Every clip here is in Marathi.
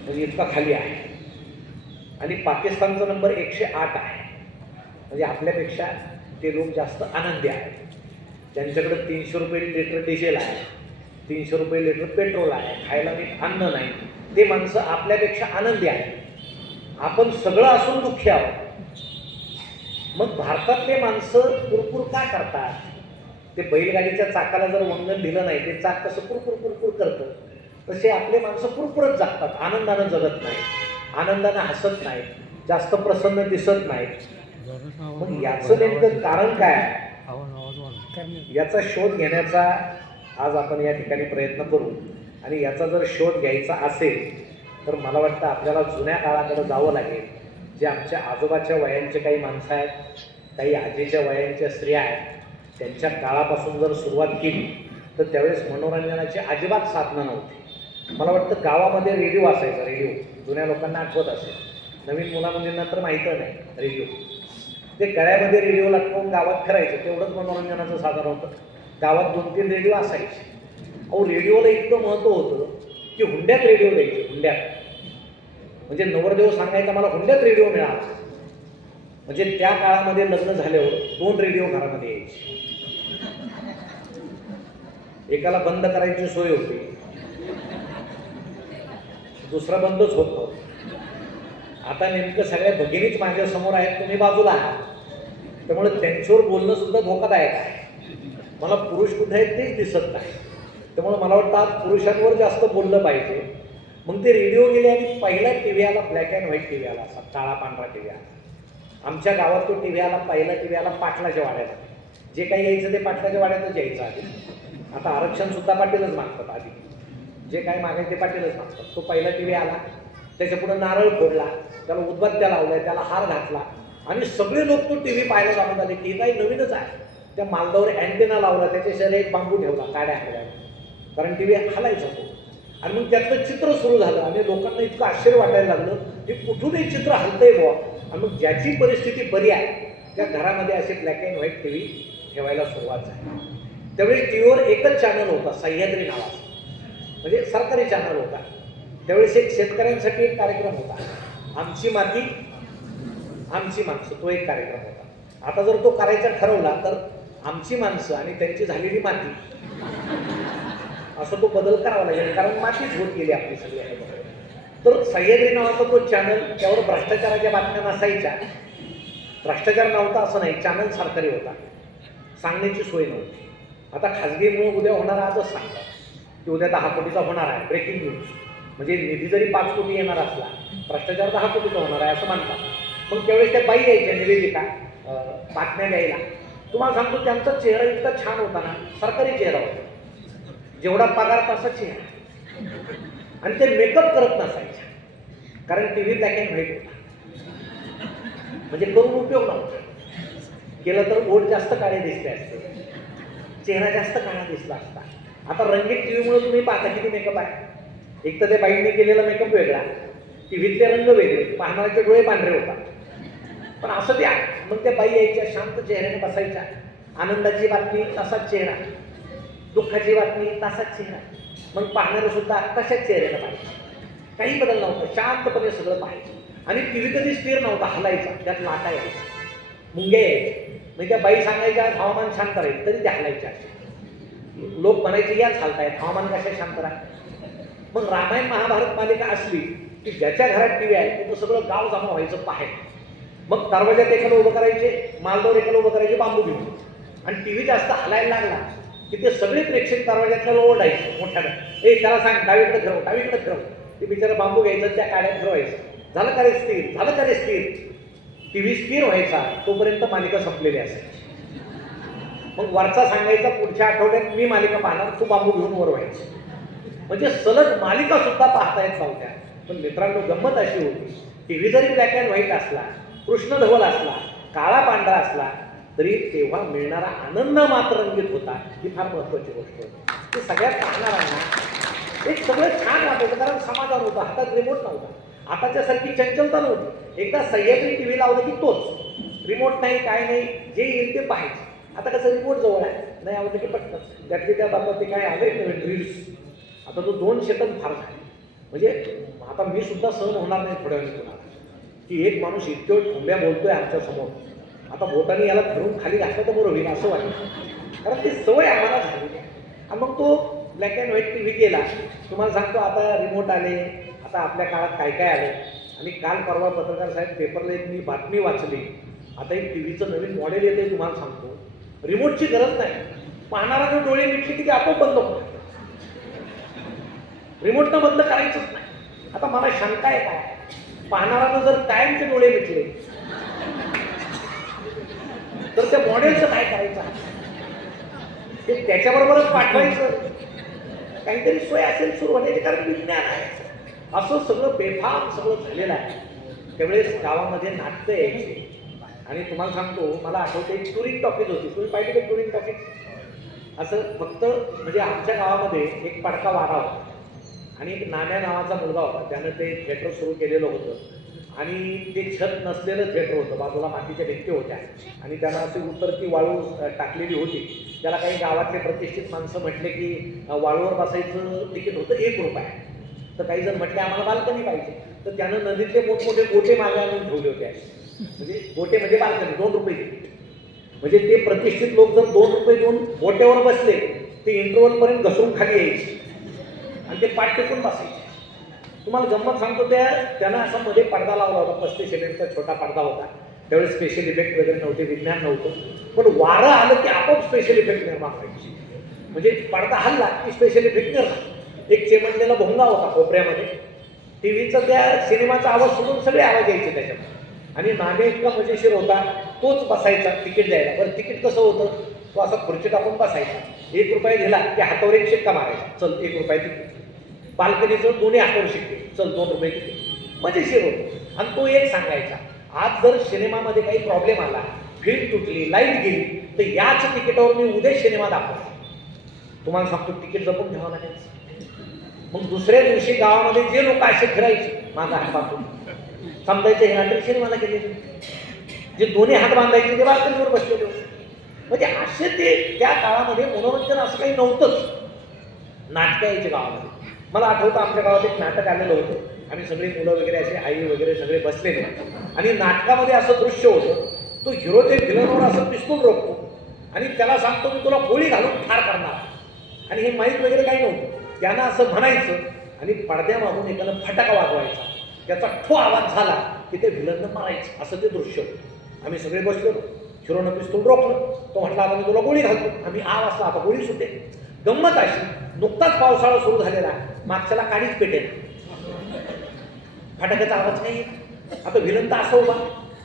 म्हणजे इतका खाली आहे. आणि पाकिस्तानचा नंबर 108 आहे. म्हणजे आपल्यापेक्षा ते लोक जास्त आनंदी आहेत. त्यांच्याकडं 300 रुपये लिटर डिझेल आहे, 300 रुपये लिटर पेट्रोल आहे, खायला नीट अन्न नाही. ते माणसं आपल्यापेक्षा आनंदी आहेत. आपण सगळं असून दुःखी आहोत. मग भारतातले माणसं कुरकुर का करतात? ते बैलगाडीच्या चाकाला जर वंगण दिलं नाही, ते चाक कसं कुरकुर कुरकुर करतं, तसे आपले माणसं कुरकुरत जगतात. आनंदानं जगत नाही, आनंदानं हसत नाहीत, जास्त प्रसन्न दिसत नाहीत. मग याचं नेमकं कारण काय? याचा शोध घेण्याचा आज आपण या ठिकाणी प्रयत्न करू. आणि याचा जर शोध घ्यायचा असेल तर मला वाटतं आपल्याला जुन्या काळाकडे जावं लागेल. जे आमच्या आजोबाच्या वयांचे काही माणसं आहेत, काही आजीच्या वयांच्या स्त्रिया आहेत, त्यांच्या काळापासून जर सुरुवात केली तर त्यावेळेस मनोरंजनाची अजिबात साधनं नव्हती. मला वाटतं गावामध्ये रेडिओ असायचा. रेडिओ जुन्या लोकांना आठवत असेल, नवीन मुलामुलींना तर माहीतच नाही. रेडिओ ते गळ्यामध्ये रेडिओ लटकवून गावात फिरायचं, तेवढंच मनोरंजनाचं साधन होतं. गावात 2-3 रेडिओ असायचे. अहो, रेडिओला इतकं महत्त्व होतं की हुंड्यात रेडिओ द्यायचे. हुंड्यात म्हणजे नवरदेव सांगायचा मला हुंड्यात रेडिओ मिळाला. म्हणजे त्या काळामध्ये लग्न झाल्यावर 2 रेडिओ घरामध्ये यायचे. एकाला बंद करायची सोय होती, दुसरा बंदच होत नव्हता. आता नेमकं सगळ्या भगिनीच माझ्या समोर आहेत, तुम्ही बाजूला आहात, त्यामुळे त्यांच्यावर बोलणं सुद्धा धोकादायक आहे. मला पुरुष कुठे आहेत तेच दिसत नाही. त्यामुळे मला वाटतं आज पुरुषांवर जास्त बोललं पाहिजे. मग ते रेडिओ गेले आणि पहिला टी व्ही आला, black and white T V आला, असा काळा पांढरा टी व्ही आला. आमच्या गावात तो टी व्ही आला, पहिला टी व्ही आला पाटलाच्या वाड्याला. जे काही यायचं ते पाटलाच्या वाड्यातच यायचं आधी. आता आरक्षण सुद्धा पाटीलच मागतात. आधी जे काही मागायचे ते पाटीलच मागतात. तो पहिला टी व्ही आला, त्याच्या पुढे नारळ फोडला, त्याला उदबत्त्या लावल्या, त्याला हार घातला आणि सगळे लोक तो टी व्ही पाहायला चालू झाले. की काही नवीनच आहे. त्या मालदावर अँटेना लावला, त्याच्या शेजारी एक बांबू ठेवला काड्या हाकल्या, कारण टी व्ही हलायचा तो. आणि मग त्यातलं चित्र सुरू झालं आणि लोकांना इतकं आश्चर्य वाटायला लागलं की कुठून हे चित्र हलतंय बुवा. आणि मग ज्याची परिस्थिती बरी आहे त्या घरामध्ये असे black and white T V ठेवायला सुरुवात झाली. त्यावेळी टी व्हीवर एकच चॅनल होता, सह्याद्री नावाचा, म्हणजे सरकारी चॅनल होता. त्यावेळेस एक शेतकऱ्यांसाठी एक कार्यक्रम होता, आमची माती आमची माणसं, तो एक कार्यक्रम होता. आता जर तो करायचा ठरवला तर आमची माणसं आणि त्यांची झालेली माती असं तो बदल करावा लागेल, कारण मातीच होत गेली आपली सगळी आहे. तर सह्याद्री नावाचा तो चॅनल, त्यावर भ्रष्टाचाराच्या बातम्या नसायच्या. भ्रष्टाचार नव्हता असं नाही, चॅनल सरकारी होता, सांगण्याची सोय नव्हती. आता खाजगीमुळे उद्या होणार आजच सांगतात की उद्या 10 कोटीचा होणार आहे, ब्रेकिंग न्यूज. म्हणजे निधी जरी 5 कोटी येणार असला, भ्रष्टाचार 10 कोटीचा होणार आहे असं मानतात. मग त्यावेळेस त्या बाई यायच्या निवेदिका बातम्या द्यायला. तुम्हाला सांगतो त्यांचा चेहरा इतका छान होता ना, सरकारी चेहरा होता, जेवढा पगार तसा चेहरा. आणि ते मेकअप करत नसायच्या, कारण T V black and white होता. म्हणजे करून उपयोग नव्हता. केलं तर ओठ जास्त काळे दिसले असते, चेहरा जास्त काळा दिसला असता. आता रंगीत टी व्हीमुळे तुम्ही पाहता किती मेकअप आहे. एक तर त्या बाईने केलेला मेकअप वेगळा, टीव्हीतले रंग वेगळे, पाहणाऱ्याचे डोळे पांढरे होतात. पण असं द्या, मग त्या बाई यायच्या, शांत चेहऱ्याने बसायच्या. आनंदाची बातमी तसाच चेहरा, दुःखाची बातमी तसाच चेहरा. मग पाहणारं सुद्धा तशाच चेहऱ्याने पाहिजे, काही बदल नव्हता, शांतपणे सगळं पाहायचं. आणि टी व्ही कधी स्थिर नव्हता, हलायचा, त्यात लाटा यायच्या, मुंग्या यायच्या. म्हणजे त्या बाई सांगायच्या हवामान शांत राहील, तरी त्या हलायच्या. लोक म्हणायचे याच हालतायत, हवामान कशा शांत राहत. मग रामायण महाभारत मालिका असली की ज्याच्या घरात टी व्ही आहे तिथं सगळं गाव जमा व्हायचं पाहायचं. मग दरवाजात एकाला उभं करायचे, मालदावर एकाला उभं करायचे बांबू घेऊन. आणि टी व्ही जास्त हलायला लागला की ते सगळे प्रेक्षक दरवाजातल्या ओरडायचे मोठ्यानं, ए त्याला सांग डावीकडे फिरव, डावीकडे फिरव. ते बिचारा बांबू घ्यायचं, त्या काड्यात फिरवायचं. झालं का रे स्थिर, झालं का रे स्थिर. टी व्ही स्थिर व्हायचा तोपर्यंत मालिका संपलेली असायची. मग वरचा सांगायचा पुढच्या आठवड्यात मी मालिका पाहणार, तू बांबू घेऊन वर व्हायची. म्हणजे सलग मालिका सुद्धा पाहता येत नव्हत्या. पण मित्रांनो, गंमत अशी होती, टी व्ही जरी ब्लॅक अँड व्हाईट असला, कृष्णधवल असला, काळा पांढरा असला, तरी तेव्हा मिळणारा आनंद मात्र रंगीत होता. ही फार महत्वाची गोष्ट होती. ते सगळ्यात पाहणाऱ्यांना एक सगळं छान वाटायचं, कारण समाधान होतं, हातात रिमोट नव्हता. आताच्यासारखी चंचलता नव्हती. एकदा सह्याद्री टी व्ही लावलं की तोच, रिमोट नाही, काय नाही, जे येईल ते पाहायचं. आता कसं रिमोट जवळ आहे, नाही आवडलं की पटकन त्यातली त्यात आता ते काय आले नवीन रील्स. आता तो 2 सेकंद फार झाले. म्हणजे आता मी सुद्धा सहन होणार नाही थोड्या वेळी तुम्हाला, की एक माणूस इतके ठोंब्या बोलतोय आमच्यासमोर, आता बोटाने याला धरून खाली घातलं तर बरं होईल असं वाटतं, कारण ती सवय आम्हाला झाली. आणि मग तो black and white T V गेला. तुम्हाला सांगतो आता रिमोट आले, आता आपल्या काळात काय काय आलं. आणि काल परवा पत्रकार साहेब पेपरला एक मी बातमी वाचली, आता एक टी व्हीचं नवीन मॉडेल येते, तुम्हाला सांगतो रिमोटची गरज नाही, पाहणारा डोळे मिटले की ते आपोआप बंद होतं, रिमोटनं बंद करायचंच नाही. आता मला शंका आहे काय, पाहणारानं जर कायमचे डोळे मिटले तर त्या मॉडेलचं काय करायचं, ते त्याच्याबरोबरच पाठवायचं, काहीतरी सोय असेल सुरू होण्याची, कारण विज्ञान आहे. असं सगळं बेफाम सगळं झालेलं आहे. त्यावेळेस गावामध्ये नाटकं यायची. आणि तुम्हाला सांगतो, मला आठवते एक टुरिंग टॉकीज होती, तुम्ही पाहिजे का टुरिंग टॉकीज? असं फक्त म्हणजे आमच्या गावामध्ये एक पडका वाडा होता आणि एक नाण्या नावाचा मुलगा होता, त्यानं ते थिएटर सुरू केलेलं होतं. आणि ते छत नसलेलं थिएटर होतं, बाजूला मातीच्या भिंती होत्या आणि त्याला अशी उतरती वाळू टाकलेली होती. त्याला काही गावातले प्रतिष्ठित माणसं म्हटले की वाळूवर बसायचं तिकीट होतं ₹1. तर काही जण म्हटले आम्हाला बाल्कनी पाहिजे, तर त्यानं नदीतले मोठमोठे गोटे मागे आणून ठेवले होते. म्हणजे गोटे म्हणजे बाल्कनी, ₹2 तिकीट. म्हणजे ते प्रतिष्ठित लोक जर ₹2 देऊन गोट्यावर बसले, ते इंटरव्हलपर्यंत घसरून खाली यायचे आणि ते पाठ टेकून बसायचे. तुम्हाला गंमत सांगतो, त्यानं असा मध्ये पडदा लावला होता, 35 mm छोटा पडदा होता. त्यावेळेस स्पेशल इफेक्ट वगैरे नव्हते, विज्ञान नव्हतं, पण वारं आलं की आपोआप स्पेशल इफेक्ट निर्माण व्हायची. म्हणजे पडदा हल्ला की स्पेशल इफेक्ट निर्माण. एक चेमंडलेला भोंगा होता कोपऱ्यामध्ये, टीव्हीचा त्या सिनेमाचा आवाज सोडून सगळे आवाज यायचे त्याच्यात. आणि नामे इतका मजेशीर होता, तोच बसायचा तिकीट द्यायला. बरं तिकीट कसं होतं, तो असा खुर्ची टाकून बसायचा, ₹1 दिला की हातावर एक शिक्का मारायचा, चल ₹1 तिकीट. बाल्कनीचं दोन्ही हातावर शिक्के, चल ₹2 तिकीट. मजेशीर होतं. आणि तो एक सांगायचा, आज जर सिनेमामध्ये काही प्रॉब्लेम आला, फिल्म तुटली, लाईट गेली, तर याच तिकीटावर मी उद्या सिनेमा दाखवतो. तुम्हाला सांगतो तिकीट जपून ठेवावं लागायचं. मग दुसऱ्या दिवशी गावामध्ये जे लोक असे फिरायचे माझा हात बांधून, समजायचं हे रात्री सिनेमाला गेले, जे दोन्ही हात बांधायचे ते बाल्कनीवर बसलेले होते. म्हणजे असे ते त्या काळामध्ये मनोरंजन असं काही नव्हतंच. नाटकं यायचे गावामध्ये. मला आठवतं आमच्या गावात एक नाटक आलेलं होतं, आम्ही सगळी मुलं वगैरे असे आई वगैरे सगळे बसलेले आणि नाटकामध्ये असं दृश्य होतं, तो हिरो ते व्हिलनवर असं पिस्तूल रोखतो आणि त्याला सांगतो मी तुला गोळी घालून ठार करणार. आणि हे माहीत वगैरे काही नव्हतं, त्यानं असं म्हणायचं आणि पडद्यामागून एकानं फटाका वाजवायचा, त्याचा ठो आवाज झाला की ते व्हिलननं मारायचं. असं ते दृश्य होतं. आम्ही सगळे बसलो, हिरोनं पिस्तूल रोखलं, तो म्हटला आता मी तुला गोळी घालतो. आम्ही वाजता आता गोळी सुटे. गंमत अशी, नुकताच पावसाळा सुरू झालेला, मागच्याला काडीच पेटेल, फटाक्याचा आवाज नाही. आता व्हिलन तर असं उभा,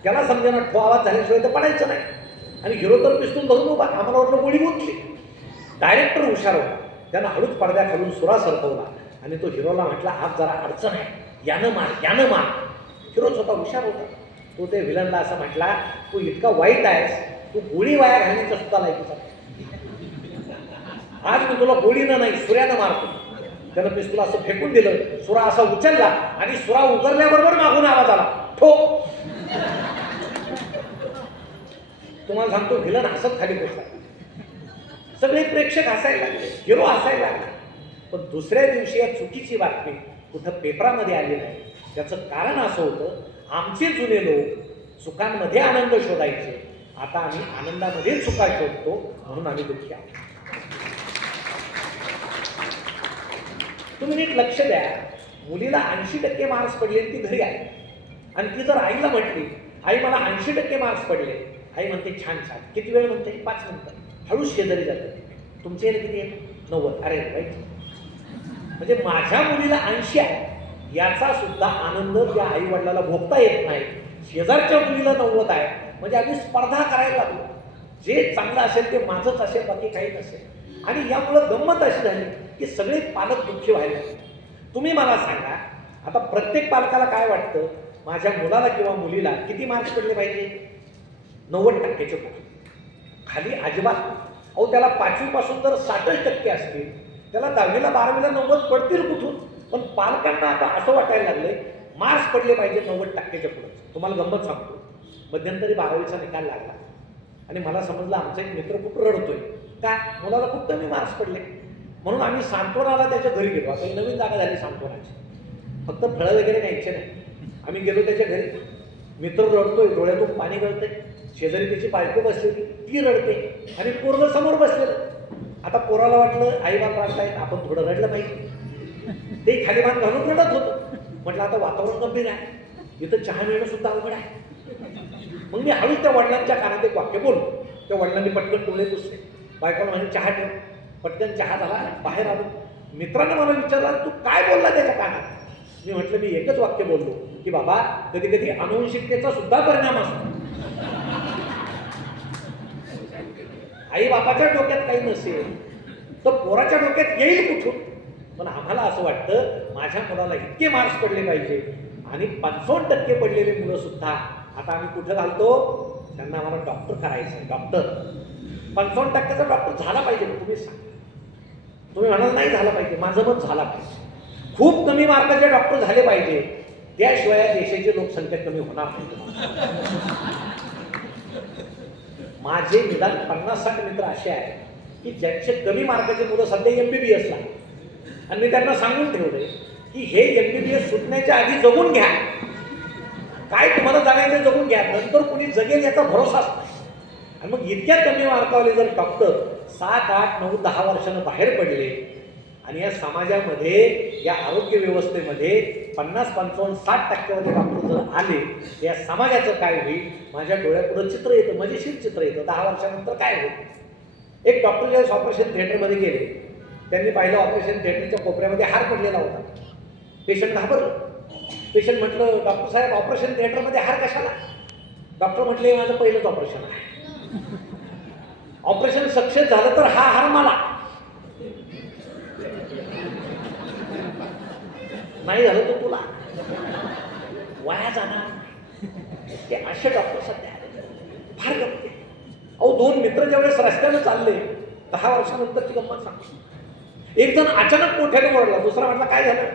त्याला समजेना ठो आवाज झाल्याशिवाय तर पडायचं नाही. आणि हिरो तर पिस्तूल धरून उभा, आम्हाला वाटलं गोळी गुंतली. डायरेक्टर हुशार होता, त्यानं हळूच पडद्या खालून सुरा सरकवला आणि तो हिरोला म्हटला आज जरा अडचण आहे, यानं मार. हिरो स्वतः हुशार होता. तो ते व्हिलनला असं म्हटला, तू इतका वाईट आहेस, तू गोळी वाया घालण्याचा सुद्धा लायकीचा, आज मी तुला गोळीनं नाही सुऱ्यानं मारतो. त्यानं पिस्तूल असं फेकून दिलं, सुरा असा उचलला आणि सुरा उचलल्याबरोबर मागून आवाज आला, ठो. तुम्हाला सांगतो व्हिलन हसत खाली बसला. सगळे प्रेक्षक हसायला लागले, हिरो हसायला लागला. पण दुसऱ्या दिवशी या चुकीची बातमी कुठं पेपरामध्ये आली नाही. त्याचं कारण असं होतं, आमचे जुने लोक चुकांमध्ये आनंद शोधायचे, आता आम्ही आनंदामध्ये चुका शोधतो, म्हणून आम्ही दुःखी आहोत. तुम्ही नीट लक्ष द्या, मुलीला 80% मार्क्स पडले ती घरी आहे आणि ती जर आईला म्हटली, आई मला 80% मार्क्स पडले, आई म्हणते छान छान. किती वेळ म्हणते? 5 मिनिटं. हळूच शेजारी जाते, तुमचे किती आहे? 90. अरे राईट. म्हणजे माझ्या मुलीला 80 आहे याचा सुद्धा आनंद त्या आई वडिलाला भोगता येत नाही. शेजारच्या मुलीला 90 आहे म्हणजे आम्ही स्पर्धा करायला लागलो, जे चांगलं असेल ते माझंच असेल, बाकी काही नसेल. आणि यामुळं गंमत अशी झाली की सगळे पालक दुःखी व्हायला. तुम्ही मला सांगा, आता प्रत्येक पालकाला काय वाटतं, माझ्या मुलाला किंवा मुलीला किती मार्क्स पडले पाहिजे? 90% पुढे, खाली अजिबात. अहो त्याला 5वी पासून जर 60% असतील, त्याला 10वीला 12वीला 90 पडतील कुठून? पण पालकांना आता असं वाटायला लागलंय मार्क्स पडले पाहिजे 90% पुढे. तुम्हाला गंमत सांगतो, मध्यंतरी 12वीचा निकाल लागला आणि मला समजलं आमचा एक मित्र खूप रडतोय, का मुलाला खूप कमी मार्क्स पडले. म्हणून आम्ही सांत्वनाला त्याच्या घरी गेलो. आता नवीन जागा झाली सांत्वनाची. फक्त फळं वगैरे न्यायचे नाही. आम्ही गेलो त्याच्या घरी, मित्र रडतोय, डोळ्यातून पाणी गळतंय, शेजारी त्याची बायको बसलेली ती रडते आणि पोरगं समोर बसलेलं. आता पोराला वाटलं आई बाप रडतायत, आपण थोडं रडलं पाहिजे. ते खाली मान घालून रडत होतं. म्हटलं आता वातावरण गंभीर आहे, इथं चहा मिळणं सुद्धा अवघड आहे. मग मी हळूच त्या वडिलांच्या कानात एक वाक्य बोललो. त्या वडिलांनी पटकन डोळे पुसले, बायकोला म्हणजे चहा ठेव. पटकन चहा झाला, बाहेर आलो. मित्रानं मला विचारला तू काय बोलला त्याच्या कानात. मी म्हटलं मी एकच वाक्य बोललो की बाबा कधी कधी अनुवंशिकतेचा सुद्धा परिणाम असतो. आई बापाच्या डोक्यात काही नसेल तर पोराच्या डोक्यात येईल कुठून. पण आम्हाला असं वाटतं माझ्या मुलाला इतके मार्क्स पडले पाहिजे आणि 55% पडलेले मुलं सुद्धा आता आम्ही कुठं घालतो, त्यांना आम्हाला डॉक्टर करायचं. डॉक्टर 55%चा डॉक्टर झाला पाहिजे. तुम्ही सांगा, तुम्ही म्हणाल नाही झाला पाहिजे, माझं मत झाला पाहिजे. खूप कमी मार्काचे डॉक्टर झाले पाहिजे, त्याशिवाय या देशाची लोकसंख्या कमी होणार नाही. माझे निदान 50-60 मित्र असे आहेत की ज्यांचे कमी मार्काचे मुलं सध्या MBBS ला, आणि मी त्यांना सांगून ठेवले की हे MBBS सुटण्याच्या आधी जगून घ्या. काय तुम्हाला जगायचं जगून घ्या, नंतर कुणी जगेल याचा भरोसाच नाही. आणि मग इतक्या कमी मार्कावाले जर डॉक्टर 7, 8, 9, 10 वर्षानं बाहेर पडले आणि या समाजामध्ये या आरोग्य व्यवस्थेमध्ये 50, 55, 60% डॉक्टर जर आले, या समाजाचं काय होईल. माझ्या डोळ्यापुढं चित्र येतं, मजेशीर चित्र येतं. 10 वर्षानंतर काय होईल. एक डॉक्टर ज्यावेळेस ऑपरेशन थिएटरमध्ये गेले, त्यांनी पाहिलं ऑपरेशन थिएटरच्या कोपऱ्यामध्ये हार पडलेला होता. पेशंट घाबरलं. पेशंट म्हटलं डॉक्टर साहेब ऑपरेशन थिएटरमध्ये हार कशाला. डॉक्टर म्हटले माझं पहिलंच ऑपरेशन आहे, ऑपरेशन सक्सेस झालं तर हा हार मला, नाही झालं तर तुला, वाया जाणार. ते असे डॉक्टर सध्या फार गमते. अहो 2 मित्र ज्यावेळेस रस्त्यानं चालले, 10 वर्षानंतरची गंमत सांगतो. एक जण अचानक मोठ्याने ओरडला, दुसरा म्हटला काय झालं.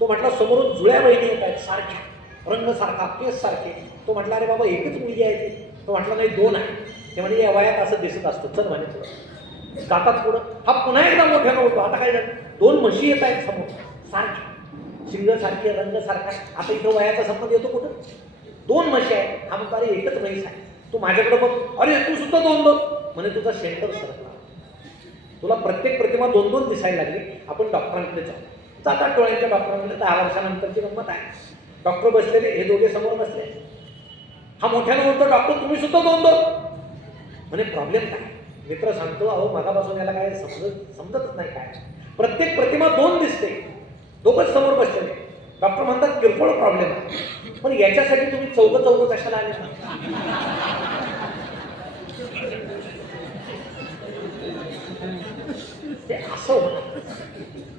तो म्हटला समोरून जुळ्या बहिणी येत आहेत, सारख्या, रंग सारखा, केस सारखे. तो म्हटला अरे बाबा एकच मुलगी आहे ती. तो म्हटला नाही 2 आहे. ते म्हणजे या वयात असं दिसत असतं, चल म्हणे पुढं. जातात पुढं. हा पुन्हा एकदा मोठ्यानं होतो. आता काय झालं, 2 म्हशी येत आहेत समोर, सारख्या, शिंग सारखे, रंग सारखा. आता इथं वयाचा संबंध येतो कुठं. 2 म्हशी आहेत. हा म्हणतो अरे एकच म्हैस आहे. तू माझ्याकडे बघ, अरे तू सुद्धा 2-2 म्हणे. तुझा सेंटर सरकला, तुला प्रत्येक प्रतिमा 2-2 दिसायला लागली. आपण डॉक्टरांकडे जाऊ. जातात डोळ्यांच्या डॉक्टरांकडे. 10 वर्षानंतरची गंमत आहे. डॉक्टर बसलेले, हे दोघे समोर बसले. हा मोठ्यानं बोलतो डॉक्टर तुम्ही सुद्धा 2-2 म्हणे. प्रॉब्लेम काय. मित्र सांगतो अहो मगापासून याला काय समजतच नाही काय. प्रत्येक प्रतिमा 2 दिसते, दोघंच समोर बसलेले. डॉक्टर म्हणतात किरकोळ प्रॉब्लेम आहे, पण याच्यासाठी तुम्ही चौघं कशाला आले. ते असं होतं.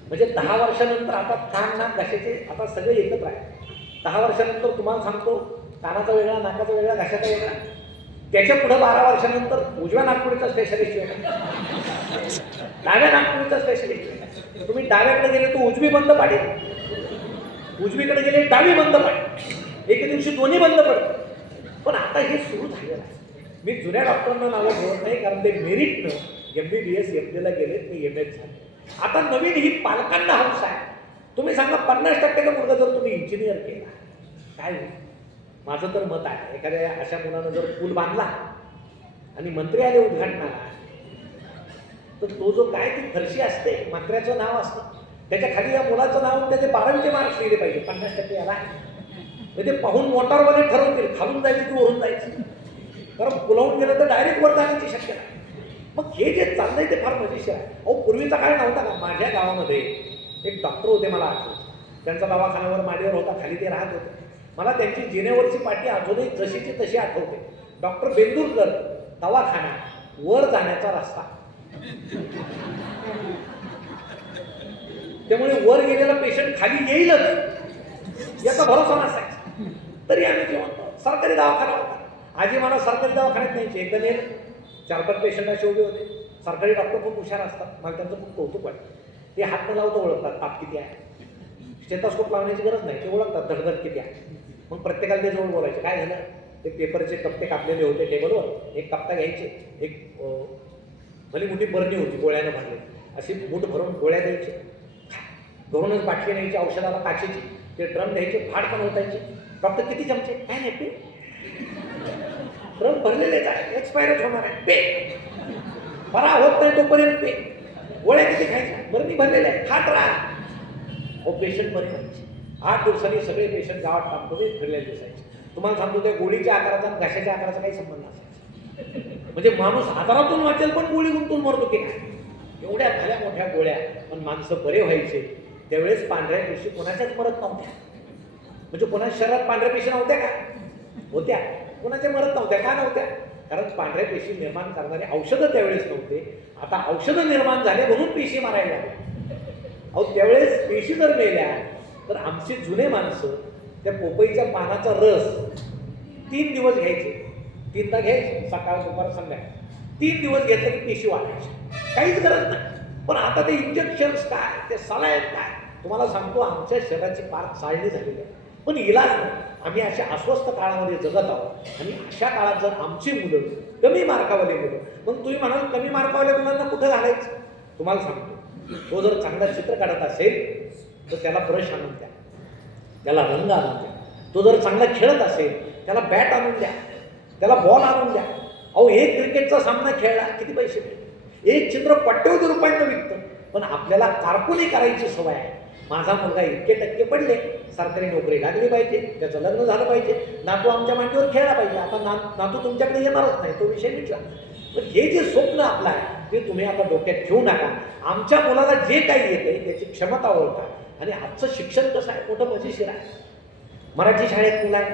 म्हणजे 10 वर्षानंतर आता कान नाक घशाचे आता सगळे एकत्र आहे. 10 वर्षानंतर तुम्हाला सांगतो कानाचा वेगळा, नाकाचा वेगळा, घशाचा वेगळा. त्याच्या पुढे 12 वर्षानंतर उजव्या नागपुरीचा स्पेशलिस्ट वेगळा, डाव्या नागपुरीचा स्पेशलिस्ट वेगळा. तुम्ही डाव्याकडे गेले तो उजवी बंद पाडेल, उजवीकडे गेले डावी बंद पाडेल. एके दिवशी दोन्ही बंद पडतात. पण आता हे सुरू झालेलं आहे. मी जुन्या डॉक्टरांना नावं ठेवत नाही, कारण ते मेरिटनं MBBS MDला गेले, ते MS झाले. आता नवीन ही पालकांना हौस आहे. तुम्ही सांगा 50% मुलगा जर तुम्ही इंजिनियर केला काय होईल. माझं तर मत आहे एखाद्या अशा मुलानं जर पूल बांधला आणि मंत्री आले उद्घाटनाला, तर तो जो काय ती फरशी असते मंत्र्याचं नाव असतं, त्याच्या खाली या मुलाचं नाव, त्याचे 12वीचे मार्क्स लिहिले पाहिजे. 50% याला आहे. ते पाहून मोटारवाले ठरवतील खालून जायचं की वरून जायचं. कारण पुलावून गेलं तर डायरेक्ट वर जाण्याची शक्यता आहे. मग हे जे चाललंय ते फार मजेशीर आहे. अहो पूर्वीचा काळ नव्हता का. माझ्या गावामध्ये एक डॉक्टर होते, मला आठवतं. त्यांचा दवाखान्यावर माडीवर होता, खाली ते राहत होते. मला त्यांची जिनेवरची पाटी अजूनही जशीची तशी आठवते. डॉक्टर बेंदूरकर, दवाखाना, वर जाण्याचा रस्ता. त्यामुळे वर गेलेला पेशंट खाली येईलच याचा भरोसा नसायचा. तरी आम्ही जेव्हा सरकारी दवाखाना होता, आजी मला सरकारी दवाखान्यात न्यायची. एकदा नेलं, 4-5 पेशंट असे उभे होते. सरकारी डॉक्टर खूप हुशार असतात, मला त्यांचं खूप कौतुक वाटतं. ते हात न लावतो ओळखतात ताप किती आहे. स्टेथोस्कोप लावण्याची गरज नाही, ते ओळखतात धडधड किती आहे. मग प्रत्येकाला ते जवळ बोलायचे काय झालं. ते पेपरचे कप्पे कापलेले होते टेबलवर, एक कप्पा घ्यायचे, एक भली मोठी बरणी होती गोळ्यानं भरली, अशी मूठ भरून गोळ्या द्यायची. घरूनच बाटली न्यायची औषधाला काचेची, ते ड्रम घ्यायचे, फाटकन होतायचे. डॉक्टर किती चमचे? काय नाही पे. ड्रम भरलेले आहे, एक्सपायरच होणार आहे, पे. बरा होत नाही तोपर्यंत पे. गोळ्या किती खायच्या? बरं मी भरलेले आहे, खात राहा. हो पेशंट बरे व्हायचे. 8 दिवसांनी सगळे पेशंट गावात काम करून फिरलेले दिसायचे. तुम्हाला सांगतो त्या गोळीच्या आकाराचा आणि घशाच्या आकाराचा काही संबंध नसायचा. म्हणजे माणूस आजारातून वाचेल पण गोळी गुंतून मरतो की काय. एवढ्या भल्या मोठ्या गोळ्या, पण माणसं बरे व्हायचे. त्यावेळेस पांढऱ्या पेशी कोणाच्याच मरत नव्हत्या. म्हणजे कोणाच्या शरीरात पांढऱ्या पेशी नव्हत्या का? होत्या. कोणाच्या मरत नव्हत्या. का नव्हत्या? कारण पांढऱ्या पेशी निर्माण करणारे औषधं त्यावेळेस नव्हते. आता औषधं निर्माण झाले म्हणून पेशी मारायला लागले. अहो त्यावेळेस पेशी जर मेल्या तर आमची जुने माणसं त्या पोपईच्या पानाचा रस 3 दिवस घ्यायचे. 3दा घ्यायचे, सकाळ दुपार संध्याकाळ. 3 दिवस घेतलं की पेशी वाढायची, काहीच गरज नाही. पण आता ते इंजेक्शन्स काय, ते सलाईन काय, तुम्हाला सांगतो आमच्या शरीराची पार चाळणी झालेली आहे. पण इलाज नाही. आम्ही अशा अस्वस्थ काळामध्ये जगत आहोत. आणि अशा काळात जर आमची मुलं कमी मार्कावाले मुलं, मग तुम्ही म्हणाल कमी मार्कावाल्या मुलांना कुठं घालायचं? तुम्हाला सांगतो, तो जर चांगला चित्र काढत असेल तर त्याला ब्रश आणून द्या, त्याला रंग आणून द्या. तो जर चांगला खेळत असेल त्याला बॅट आणून द्या, त्याला बॉल आणून द्या. अहो एक क्रिकेटचा सामना खेळला किती पैसे मिळतात? एक चित्र कोट्यवधी रुपयांना विकतं. पण आपल्याला कारकुनी करायची सवय आहे. माझा मुलगा इतके टक्के पडले, सरकारी नोकरी लागली पाहिजे, त्याचं लग्न झालं पाहिजे, नातू आमच्या मांडीवर खेळला पाहिजे. आता नातू तुमच्याकडे येणारच नाही, तो विषय मिटला. पण हे जे स्वप्न आपलं आहे ते तुम्ही आता डोक्यात ठेवू नका. आमच्या मुलाला जे काही येते त्याची क्षमता ओळखा. आणि आजचं शिक्षण कसं आहे, मोठं मजेशीर आहे. मराठी शाळेत मुलं आहे,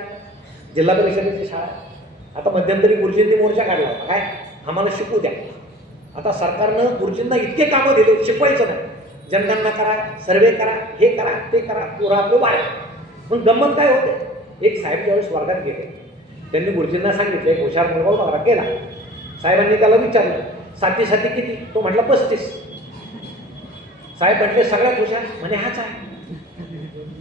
जिल्हा परिषदेची शाळा. आता मध्यंतरी गुरुजींनी मोर्चा काढला होता, काय आम्हाला शिकू द्या. आता सरकारनं गुरुजींना इतके कामं दिले, शिकवायचं नाही. जनगणना करा, सर्वे करा, हे करा, ते करा, पुरा आपलं बाहेर. मग गंमत काय होते, एक साहेब ज्यावेळेस वर्गात गेले, त्यांनी गुरुजींना सांगितलं, एक हुशार मुलगा वर्गात गेला. साहेबांनी त्याला विचारलं, 7 किती? तो म्हटला 35. साहेब म्हटले सगळ्यात हुशार? म्हणे हाच आहे.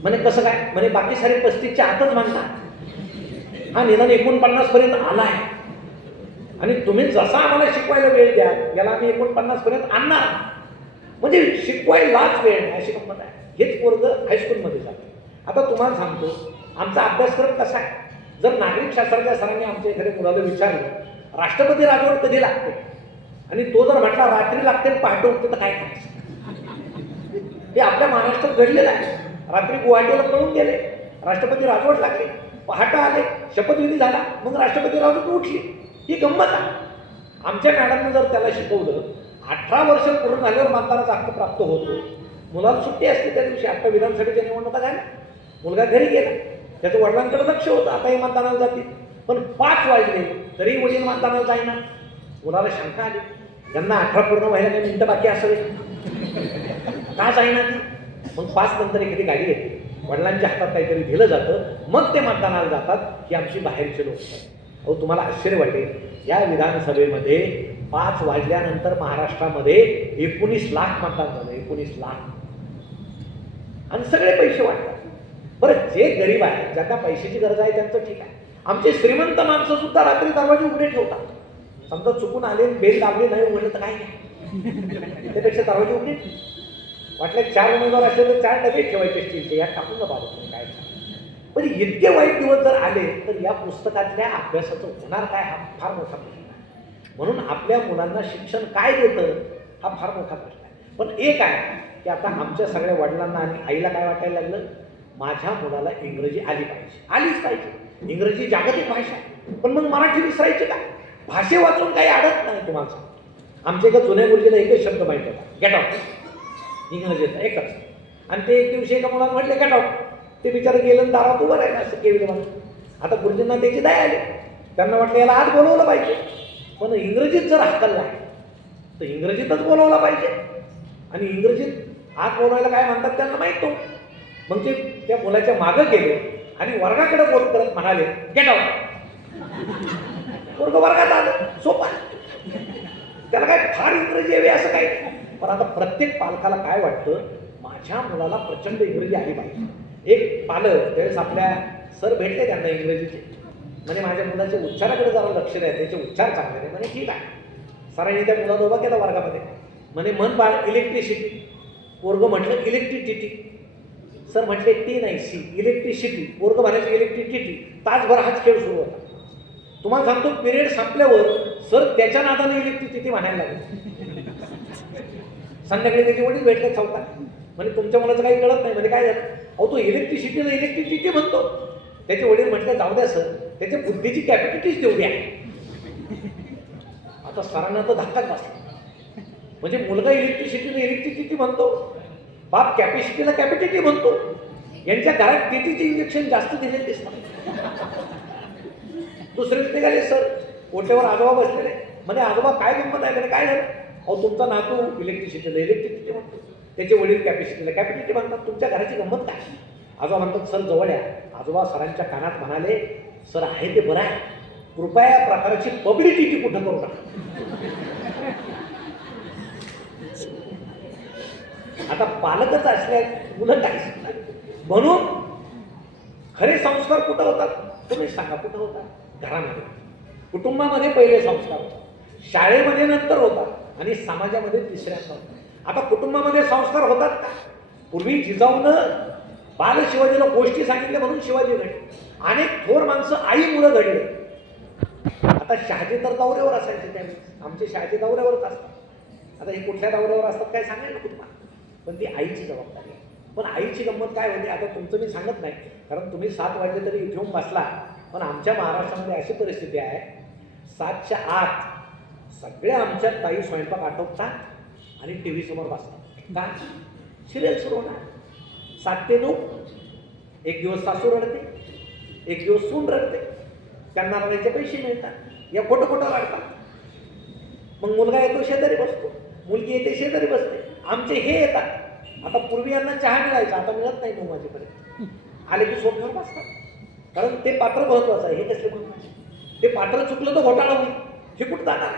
म्हणे कसं काय? म्हणे बाकी सारे 35च्या आतच मानतात, हा निदान 49 पर्यंत आला आहे. आणि तुम्ही जसा आम्हाला शिकवायला वेळ द्या, याला आम्ही 49 पर्यंत आणणार. म्हणजे शिकवायलाच वेळ नाही, अशी गंमत आहे. हेच पोरग हायस्कूलमध्ये जातं. आता तुम्हाला सांगतो आमचा अभ्यासक्रम कसा आहे. जर नागरिक शास्त्राच्या सरांनी आमच्या एखाद्या मुलाला विचारलं राष्ट्रपती राजवट कधी लागते, आणि तो जर म्हटला रात्री लागते पहाटे उठते, तर काय करायचं? हे आपल्या महाराष्ट्रात घडलेलं आहे. रात्री गुवाहाटीला पळून गेले, राष्ट्रपती राजवट लागले, पहाटे आले, शपथविधी झाला, मग राष्ट्रपती राजवट उठली. ही गंमत आहे. आमच्या मॅडमनं जर त्याला शिकवलं, 18 वर्ष पूर्ण झाल्यावर मतदानाचा हक्क प्राप्त होतो. मुलाला सुट्टी असते त्या दिवशी. आता विधानसभेच्या निवडणुका झाल्या, मुलगा घरी गेला, त्याचं वडिलांकडे लक्ष होतं, आता हे मतदानाला जातील. पण 5 वाजले तरी वडील मतदानाला जाईना. मुलाला शंका आली, त्यांना 18 पूर्ण व्हायला काही मिनिटं बाकी असावे, का जाईना ती? मग 5 नंतर एखादी गाडी येते, वडिलांच्या हातात काहीतरी दिलं जातं, मग ते मतदानाला जातात. ही आमची बाहेरचे लोक. अहो तुम्हाला आश्चर्य वाटेल, या विधानसभेमध्ये 5 वाजल्यानंतर महाराष्ट्रामध्ये 19 लाख मतदान झालं. 19 लाख. आणि सगळे पैसे वाटतात. बरं जे गरीब आहे, ज्यांना पैशाची गरज आहे त्यांचं ठीक आहे. आमचे श्रीमंत माणसं सुद्धा रात्री दरवाजे उघडे ठेवतात. समजा चुकून आले, बेल दाबले नाही उघडलं तर काय नाही, त्यापेक्षा दरवाजे उघडे. वाटलं 4 उमेदवार असले तर 4 डबे ठेवायचे स्टीलचे, यात टाकून न बाबत काय. पण इतके वाईट दिवस जर आले तर या पुस्तकातल्या अभ्यासाचं होणार काय, हा फार मोठा प्रश्न आहे. म्हणून आपल्या मुलांना शिक्षण काय देतं, हा फार मोठा प्रश्न आहे. पण एक आहे की आता आमच्या सगळ्या वडिलांना आणि आईला काय वाटायला लागलं, माझ्या मुलाला इंग्रजी आली पाहिजे, आलीच पाहिजे. इंग्रजी जागतिक भाषा आहे, पण मग मराठी विसरायची काय? भाषे वाचून काही अडत नाही. तुम्हाला आमच्या एका जुन्या मुलगीला एकच शब्द माहिती होता, गेट आउट. इंग्रजीचा एकच. आणि ते एक दिवशी एका मुलाला म्हटले गेट आउट. ते बिचारं गेलं दारात उभं राहिलं असं केलं मला. आता गुरुजींना त्याची दया आली, त्यांना वाटलं याला आत बोलवलं पाहिजे. पण इंग्रजीत जर हक्कल्ला आहे तर इंग्रजीतच बोलवला पाहिजे. आणि इंग्रजीत आत बोलवायला काय म्हणतात त्यांना माहीत नव्हतं. मग ते त्या मुलाच्या मागं गेले आणि वर्गाकडे बोल करत म्हणाले गेट आउट. वर्ग वर्गात आलं, सोपा. त्याला काय फार इंग्रजी यावी असं काही नाही. पण आता प्रत्येक पालकाला काय वाटतं, माझ्या मुलाला प्रचंड इंग्रजी आली पाहिजे. एक पालक त्यावेळेस आपल्या सर भेटले त्यांना इंग्रजीचे, म्हणजे माझ्या मुलाच्या उच्चाराकडे जरा लक्ष द्या, त्याचे उच्चार चांगले नाही. म्हणजे ठीक आहे. सरांनी त्या मुलाला उभा केला वर्गामध्ये, म्हणे मन बाळ इलेक्ट्रिसिटी. पोरगं म्हटलं इलेक्ट्रिसिटी. सर म्हटले टी नाही सी, इलेक्ट्रिसिटी. पोरगं म्हणायची इलेक्ट्रिसिटी. तासभर हाच खेळ सुरू होता. तुम्हाला सांगतो पिरियड संपल्यावर सर त्याच्या नादाने इलेक्ट्रिसिटी म्हणायला लागले. संध्याकाळी त्याचे वडील भेटले चौकात. म्हणजे तुमच्या मुलाचं काही कळत नाही. म्हणजे काय झालं, अहो तो इलेक्ट्रिसिटीला इलेक्ट्रिसिटी म्हणतो. त्याचे वडील म्हटलं जाऊ द्या सर, त्याच्या बुद्धीची कॅपॅसिटीच तेवढी आहे. आता सरांना तर धक्काच बसला. म्हणजे मुलगा इलेक्ट्रिसिटीला इलेक्ट्रिसिटी म्हणतो, बाप कॅपॅसिटीला कॅपॅसिटी म्हणतो. यांच्या घरात टीटीचे इंजेक्शन जास्त दिलेले दिसतात. दुसरे निघाले सर, ओट्यावर आजोबा बसलेले. म्हणजे आजोबा काय गंमत आहे, काय झालं, अहो तुमचा नातू इलेक्ट्रिसिटीला इलेक्ट्रिसिटी म्हणतो, त्याचे वडील कॅपॅसिटीला कॅपॅसिटी म्हणतात. तुमच्या घराची गंमत काय? आजोबा म्हणतात सर जवळ या. आजोबा सरांच्या कानात म्हणाले, सर आहे ते बरं आहे, कृपया या प्रकारची पब्लिसिटी कुठं करू नका. आता पालकच असल्या मुलं काय शिकणार. म्हणून खरे संस्कार कुठं होतात तुम्ही सांगा, कुठं होतात? घरामध्ये, कुटुंबामध्ये पहिले संस्कार होतात, शाळेमध्ये नंतर होतात आणि समाजामध्ये तिसऱ्यांदा होतात. आता कुटुंबामध्ये संस्कार होतात का? पूर्वी जिजाऊनं बाल शिवाजीला गोष्टी सांगितल्या म्हणून शिवाजी घडले. अनेक थोर माणसं आईमुळं घडले. आता शहाजी तर दौऱ्यावर असायचे त्यावेळेस, आमचे शहाजी दौऱ्यावरच असतात. आता हे कुठल्या दौऱ्यावर असतात काय सांगायला तुम्हाला, पण ती आईची जबाबदारी आहे. पण आईची गंमत काय होते आता तुमचं मी सांगत नाही, कारण तुम्ही 7 वाजले तरी इथे येऊन बसला. पण आमच्या महाराष्ट्रामध्ये अशी परिस्थिती आहे, 7च्या आत सगळे आमच्या ताई स्वयंपाक आटोपतात आणि टी व्ही समोर बसतात. का? सिरियल सुरू होणार. 7 ते 9. एक दिवस सासू रडते, एक दिवस सून रडते, त्यांना रडायचे पैसे मिळतात. या खोटं खोटं वाढतात. मग मुलगा येतो शेजारी बसतो, मुलगी येते शेजारी बसते. आमचे हे येतात. आता पूर्वी यांना चहा मिळायचा, आता मिळत नाही 9 वाजेपर्यंत. आले की सोफ्यावर बसतात, कारण ते पात्र महत्वाचं आहे. हे कसले महत्वाचे? ते पात्र चुकलं तर घोटाळा होईल. हे कुठं जाणार?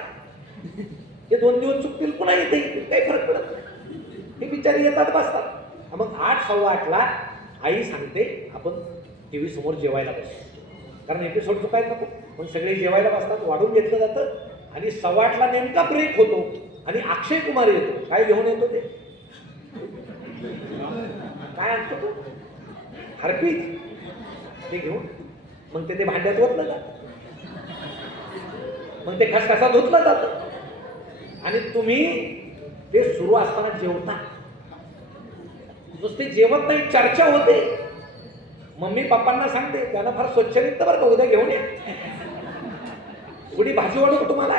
हे 2 दिवस चुकतील पुन्हा येते, काही फरक पडत नाही. हे बिचारी येतात बसतात. मग 8, 8:15ला आई सांगते आपण टी व्ही समोर जेवायला बसतो, कारण एपिसोड चुकायला नको. पण सगळे जेवायला बसतात, वाढून घेतलं जातं आणि 8:15ला नेमका ब्रेक होतो आणि अक्षय कुमार येतो. काय घेऊन येतो ते? काय आणतो तो? हार्पिक. ते घेऊन मग ते भांड्यात ओतलं जातं, मग ते खसखसा धुतलं जातं आणि तुम्ही ते सुरू असताना जेवता. नुसते जेवत नाही, चर्चा होते. मम्मी पप्पांना सांगते त्यांना फार स्वच्छ निघतं बरं का, उद्या घेऊन या, थोडी भाजी वाढू तुम्हाला.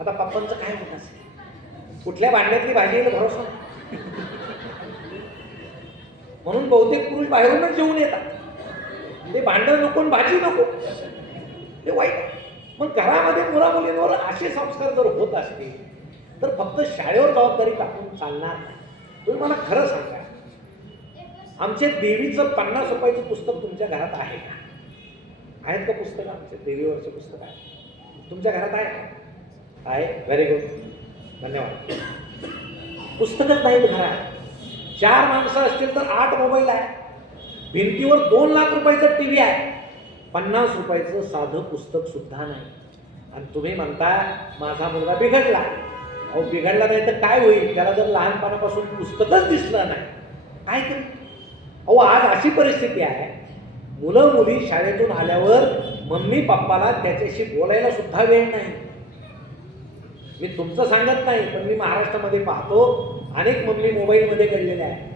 आता पप्पांचं काय होत असेल, कुठल्या भांड्यातली भाजी येईल भरोसा नाही. म्हणून बहुतेक पुरुष बाहेरूनच जेवून येतात. ते भांडं नको, भाजी नको, ते वाईट. मग घरामध्ये मुला मुलींवर असे संस्कार जर होत असतील तर फक्त शाळेवर जबाबदारी टाकून चालणार नाही. तुम्ही मला खरं सांगा, आमच्या देवीचं 50 रुपयाचं पुस्तक तुमच्या घरात आहे का? आहेत का पुस्तकं? आमच्या देवीवरचे पुस्तक आहे तुमच्या घरात आहे? आहे, व्हेरी गुड, धन्यवाद. पुस्तकच नाहीत घरात. 4 माणसं असतील तर 8 मोबाईल आहे. भिंतीवर 2 लाख रुपयाचं टीव्ही आहे, 50 रुपयाचं साधं पुस्तक सुद्धा नाही. आणि तुम्ही म्हणता माझा मुलगा बिघडला. अहो बिघडला नाही तर काय होईल? त्याला जर लहानपणापासून पुस्तकच दिसलं नाही काय करू? अहो आज अशी परिस्थिती आहे, मुलं मुली शाळेतून आल्यावर मम्मी पप्पाला त्याच्याशी बोलायला सुद्धा वेळ नाही. मी तुमचं सांगत नाही, पण मी महाराष्ट्रामध्ये पाहतो अनेक मम्मी मोबाईलमध्ये गडलेल्या आहे,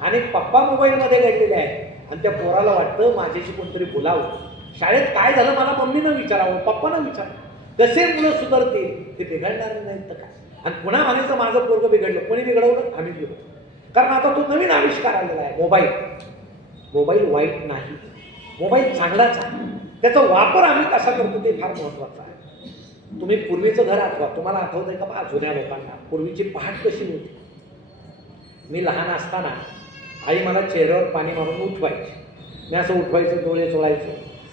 अनेक पप्पा मोबाईलमध्ये गडलेले आहे. आणि त्या पोराला वाटतं माझ्याशी कोणतरी बोलावं. शाळेत काय झालं मला मम्मीनं विचारावं, पप्पानं विचारावं. कसे मुलं सुधारतील? ते बिघडणार नाहीत तर काय? आणि पुन्हा म्हणायचं माझं पोरगं बिघडलं. कोणी बिघडवलं? आम्ही बिघडलो. कारण आता तो नवीन आविष्कार आलेला आहे मोबाईल. मोबाईल वाईट नाही, मोबाईल चांगलाच आहे. त्याचा वापर आम्ही कसा करतो ते फार महत्त्वाचं आहे. तुम्ही पूर्वीचं घर आठवा. तुम्हाला आठवतंय का बा जुन्या लोकांना पूर्वीची पहाट कशी होती? मी लहान असताना आई मला चेहऱ्यावर पाणी मारून उठवायची. मी असं उठवायचं, डोळे चोळायचो.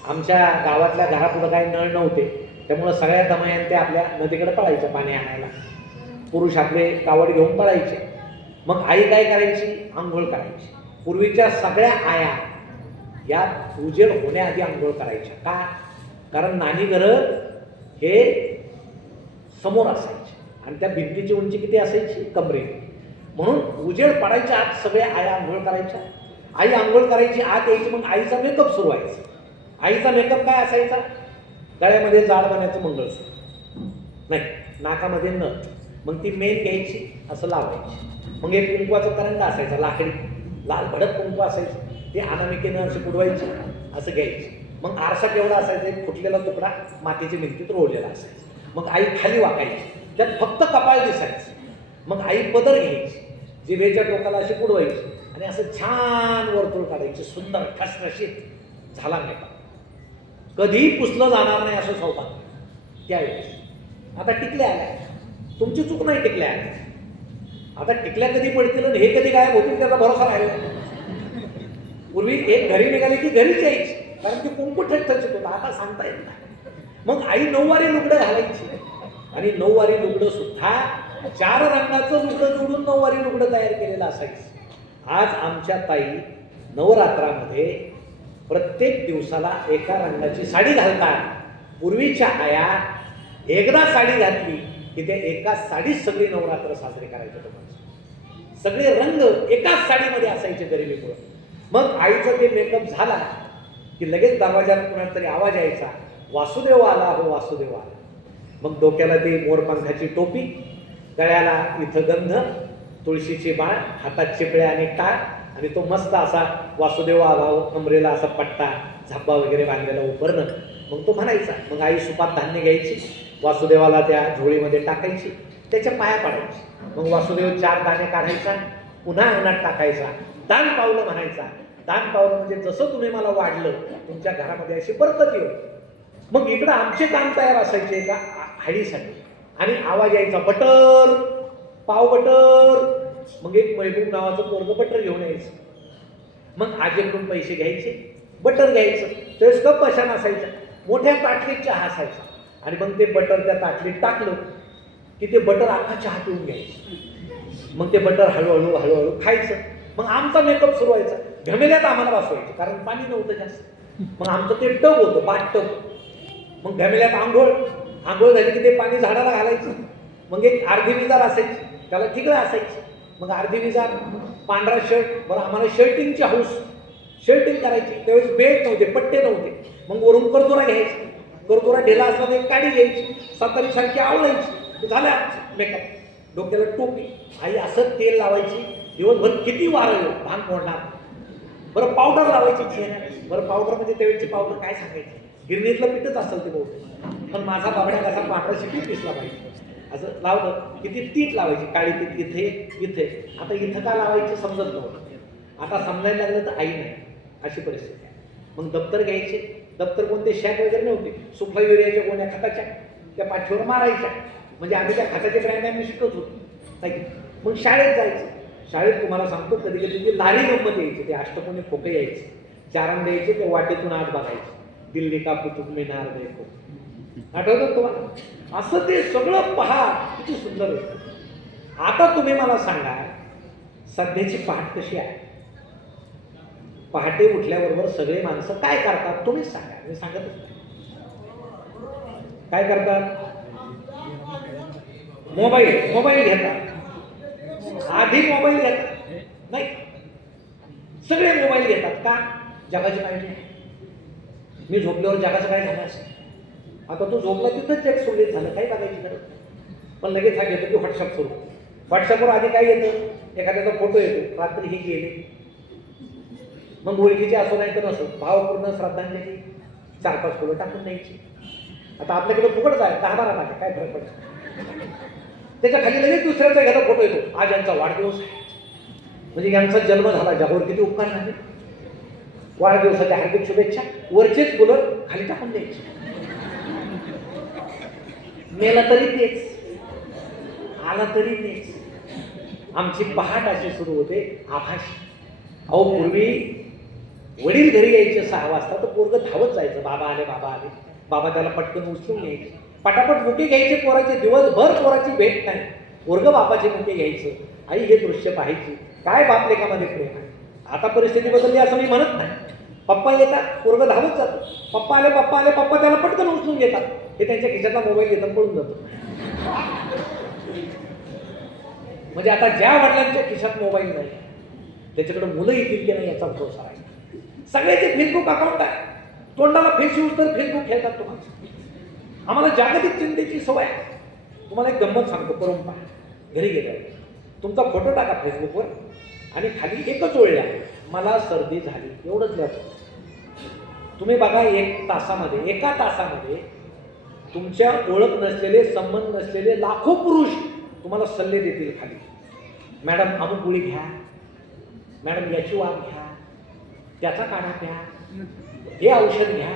आमच्या गावातल्या घरापुढं काही नळ नव्हते, त्यामुळं सगळ्या दमयंत्या आपल्या नदीकडे पळायच्या पाणी आणायला. पुरुष आपले कावड घेऊन पळायचे. मग आई काय करायची? आंघोळ करायची. पूर्वीच्या सगळ्या आया या उजेड होण्याआधी आंघोळ करायच्या. का? कारण नानी घरं हे समोर असायचे आणि त्या भिंतीची उंची किती असायची? कमरे. म्हणून उजेड पडायच्या आत सगळ्या आया आंघोळ करायच्या. आई आंघोळ करायची, आत यायची, मग आईचा मेकअप सुरू व्हायचा. आईचा मेकअप काय असायचा? गळ्यामध्ये जाड बनायचं मंगळसूत्र, नाही नाकामध्ये नथ, मग ती मेन घ्यायची असं लावायची, मग एक कुंकवाचा करंडा असायचा लाकडी, लाल भडक कुंकू असायचं, ते अनामिकेनं असे बुडवायचे, असं घ्यायचे. मग आरसा केवढा असायचा? एक फुटलेला तुकडा मातीच्या भिंतीत रोवलेला असायचा. मग आई खाली वाकायची, त्यात फक्त कपाळ दिसायचं. मग आई पदर घ्यायची, जिभेच्या टोकाला अशी बुडवायची आणि असं छान वर्तुळ काढायची, सुंदर ठसठशीत. झाला मेकअप, कधीही पुसलं जाणार नाही असं सौभाग्य त्यावेळेस. आता टिकल्या आल्या, तुमची चूक नाही टिकल्या आल्या. आता टिकल्या कधी पडतील आणि हे कधी गायब होतील त्याचा भरोसा राहिला. पूर्वी एक घरी निघाली की घरीच यायची, कारण ती कुंकू ठसठशीत होता. आता सांगता येत नाही. मग आई नऊवारी लुगडं घालायची, आणि नऊवारी लुगडं सुद्धा 4 रंगाचं लुगडं जोडून नऊवारी लुगडं तयार केलेलं असायचं. आज आमच्या ताई नवरात्रामध्ये प्रत्येक दिवसाला एका रंगाची साडी घालतात. पूर्वीच्या आया एकदा साडी घातली की ते एकाच साडीत सगळी नवरात्र साजरी करायचे. तुम्हाला सगळे रंग एकाच साडीमध्ये असायचे गरिबीमुळे. मग आईचं ते मेकअप झाला की लगेच दरवाजात कुणाचा तरी आवाज यायचा, वासुदेव आला हो वासुदेव आला. मग डोक्याला ती मोरपंखाची टोपी, गळ्याला इथं गंध, तुळशीची बाळ, हातात चिपळ्या आणि टाळ, आणि तो मस्त असा वासुदेव आला कमरेला असा पट्टा झाब्बा वगैरे बांधलेला उपरणं. मग तो म्हणायचा. मग आई सुपात धान्य घ्यायची, वासुदेवाला त्या झोळीमध्ये टाकायची, त्याच्या पाया पाडायची. मग वासुदेव 4 दाणे काढायचा, पुन्हा अंगणात टाकायचा, दान पावलं म्हणायचा. दान पावलं म्हणजे जसं तुम्ही मला वाढलं तुमच्या घरामध्ये अशी बरकत येऊ. मग इकडं आमचे काम तयार असायचे एका हळीसाठी, आणि आवाज यायचा बटर, पाव बटर. मग एक महबूब नावाचं पोरगं बटर घेऊन यायचं. मग आजीकडून पैसे घ्यायचे, बटर घ्यायचं. त्यावेळेस कप बशान असायचा, मोठ्या ताटलीत चहा असायचा, आणि मग ते बटर त्या ताटलीत टाकलं की ते बटर अख्खा चहा पिऊन घ्यायचं. मग ते बटर हळूहळू हळूहळू खायचं. मग आमचा मेकअप सुरू व्हायचा. घमेल्यात आम्हाला बसवायचं, कारण पाणी नव्हतं जास्त. मग आमचं ते टब होतं, बाट टब. मग घमेल्यात आंघोळ झाली की ते पाणी झाडाला घालायचं. मग एक अर्धी विजार असायची, त्याला ठिकळं असायची. मग अर्धी विजार, पांढरा शर्ट. बरं, आम्हाला शर्टिंगची हौस, शर्टिंग करायची. त्यावेळेस बेल्ट नव्हते, पट्टे नव्हते. मग वरून करदोरा घ्यायचा, करदोरा ढिला असला तर एक काडी घ्यायची, सातारीसारखी आवळायची. झाल्या मेकअप. डोक्याला टोपी. आई असं तेल लावायची, दिवसभर किती वारं भांग मोडणार. बरं, पावडर लावायची चेहऱ्यात. बरं, पावडर म्हणजे त्यावेळेची पावडर काय सांगायची, गिरणीतलं पीठच असेल ते बहुतेक. पण माझा बाबड्या कसा पांढरा शिटी पिसला पाहिजे असं लावलं किती तीट लावायची, काळी तीट इथे इथे. आता इथं का लावायची समजत नव्हतं. आता समजायला लागलं तर आई नाही, अशी परिस्थिती. मग दप्तर घ्यायचे. दप्तर कोणते शॅक वगैरे नव्हते, सुफा युरियाच्या गोण्या खताच्या त्या पाठीवर मारायच्या. म्हणजे आम्ही त्या खताचे ब्रँड आम्ही शिकत होतो. मग शाळेत जायचं. शाळेत तुम्हाला सांगतो कधी कधी ती लारी गंमत यायची. ते अष्टकोनी खोके यायचे, 4 अंडे यायचे, ते वाटेतून आत बघायचे. दिल्ली का कुतुब मिनार देखो, आठवतं तुम्हाला? असं ते सगळं पहा, किती सुंदर होतं. आता तुम्ही मला सांगा सध्याची पहाट कशी आहे? पहाटे उठल्याबरोबर सगळे माणसं काय करतात तुम्हीच सांगा, मी सांगतच नाही. काय करतात? मोबाईल घेतात. आधी मोबाईल घेतात नाही, सगळे मोबाईल घेतात. का? जगाची माहिती. मी झोपल्यावर जगाचं काय झालं असेल. आता तो झोपला तिथंच जग सुरळीत झालं, काही बघायची गरज. पण लगेच हा घेतो की व्हॉट्सअप सुरू. व्हॉट्सअपवर आधी काय येतं, एखाद्याचा फोटो येतो, रात्री ही गेली. मग ओळखीची असो नाही तर नसो, भावपूर्ण श्रद्धांजली 4-5 फुलं टाकून द्यायची. आता आपल्याकडे फुकट आहे, 10-12 टाका, काय फरक पडतो. त्याच्या खाली लगेच दुसऱ्याचा एखादा फोटो येतो, आज यांचा वाढदिवस आहे, म्हणजे यांचा जन्म झाला, जगावर किती उपकार झाले, वाढदिवसाच्या हार्दिक शुभेच्छा. वरचेच फुलं खाली टाकून द्यायची. मेला तरी तेच, आला तरी तेच. आमची पहाट अशी सुरू होते, आभास. अहो, पूर्वी वडील घरी यायचे 6 वाजता तर पोरगं धावत जायचं, बाबा आले बाबा आले. बाबा त्याला पटकन उचलून घ्यायचे, पटापट मुके घ्यायचे पोराचे. दिवसभर पोराची भेट नाही, पोरगं बापाचे मुके घ्यायचं. आई हे दृश्य पाहायची, काय बाप लेकामध्ये प्रेम आहे. आता परिस्थिती बदलली असं मी म्हणत नाही. पप्पा येतात, पोरगं धावत जातं, पप्पा आले पप्पा आले, पप्पा त्याला पटकन उचलून घेतात. हे त्यांच्या खिशातला मोबाईल घेतात, पळून जातो. म्हणजे आता ज्या वडिलांच्या खिशात मोबाईल नाही त्याच्याकडे मुलं येतील की नाही याचा भरोसा आहे. सगळ्याचे फेसबुक अकाउंट आहे, तोंडाला फेस यूज तर फेसबुक खेळतात तुम्हाला. आम्हाला जागतिक चिंतेची सवय आहे. तुम्हाला एक गंमत सांगतो, करून पहा. घरी गेल्यावर तुमचा फोटो टाका फेसबुकवर आणि खाली एकच ओळ आहे, मला सर्दी झाली, एवढंच लिहायचं. तुम्ही बघा एका तासामध्ये तुमच्या ओळख नसलेले, संबंध नसलेले लाखो पुरुष तुम्हाला सल्ले देतील खाली. मॅडम अमुक गोळी घ्या, मॅडम याची वाफ घ्या, त्याचा काढा प्या, हे औषध घ्या.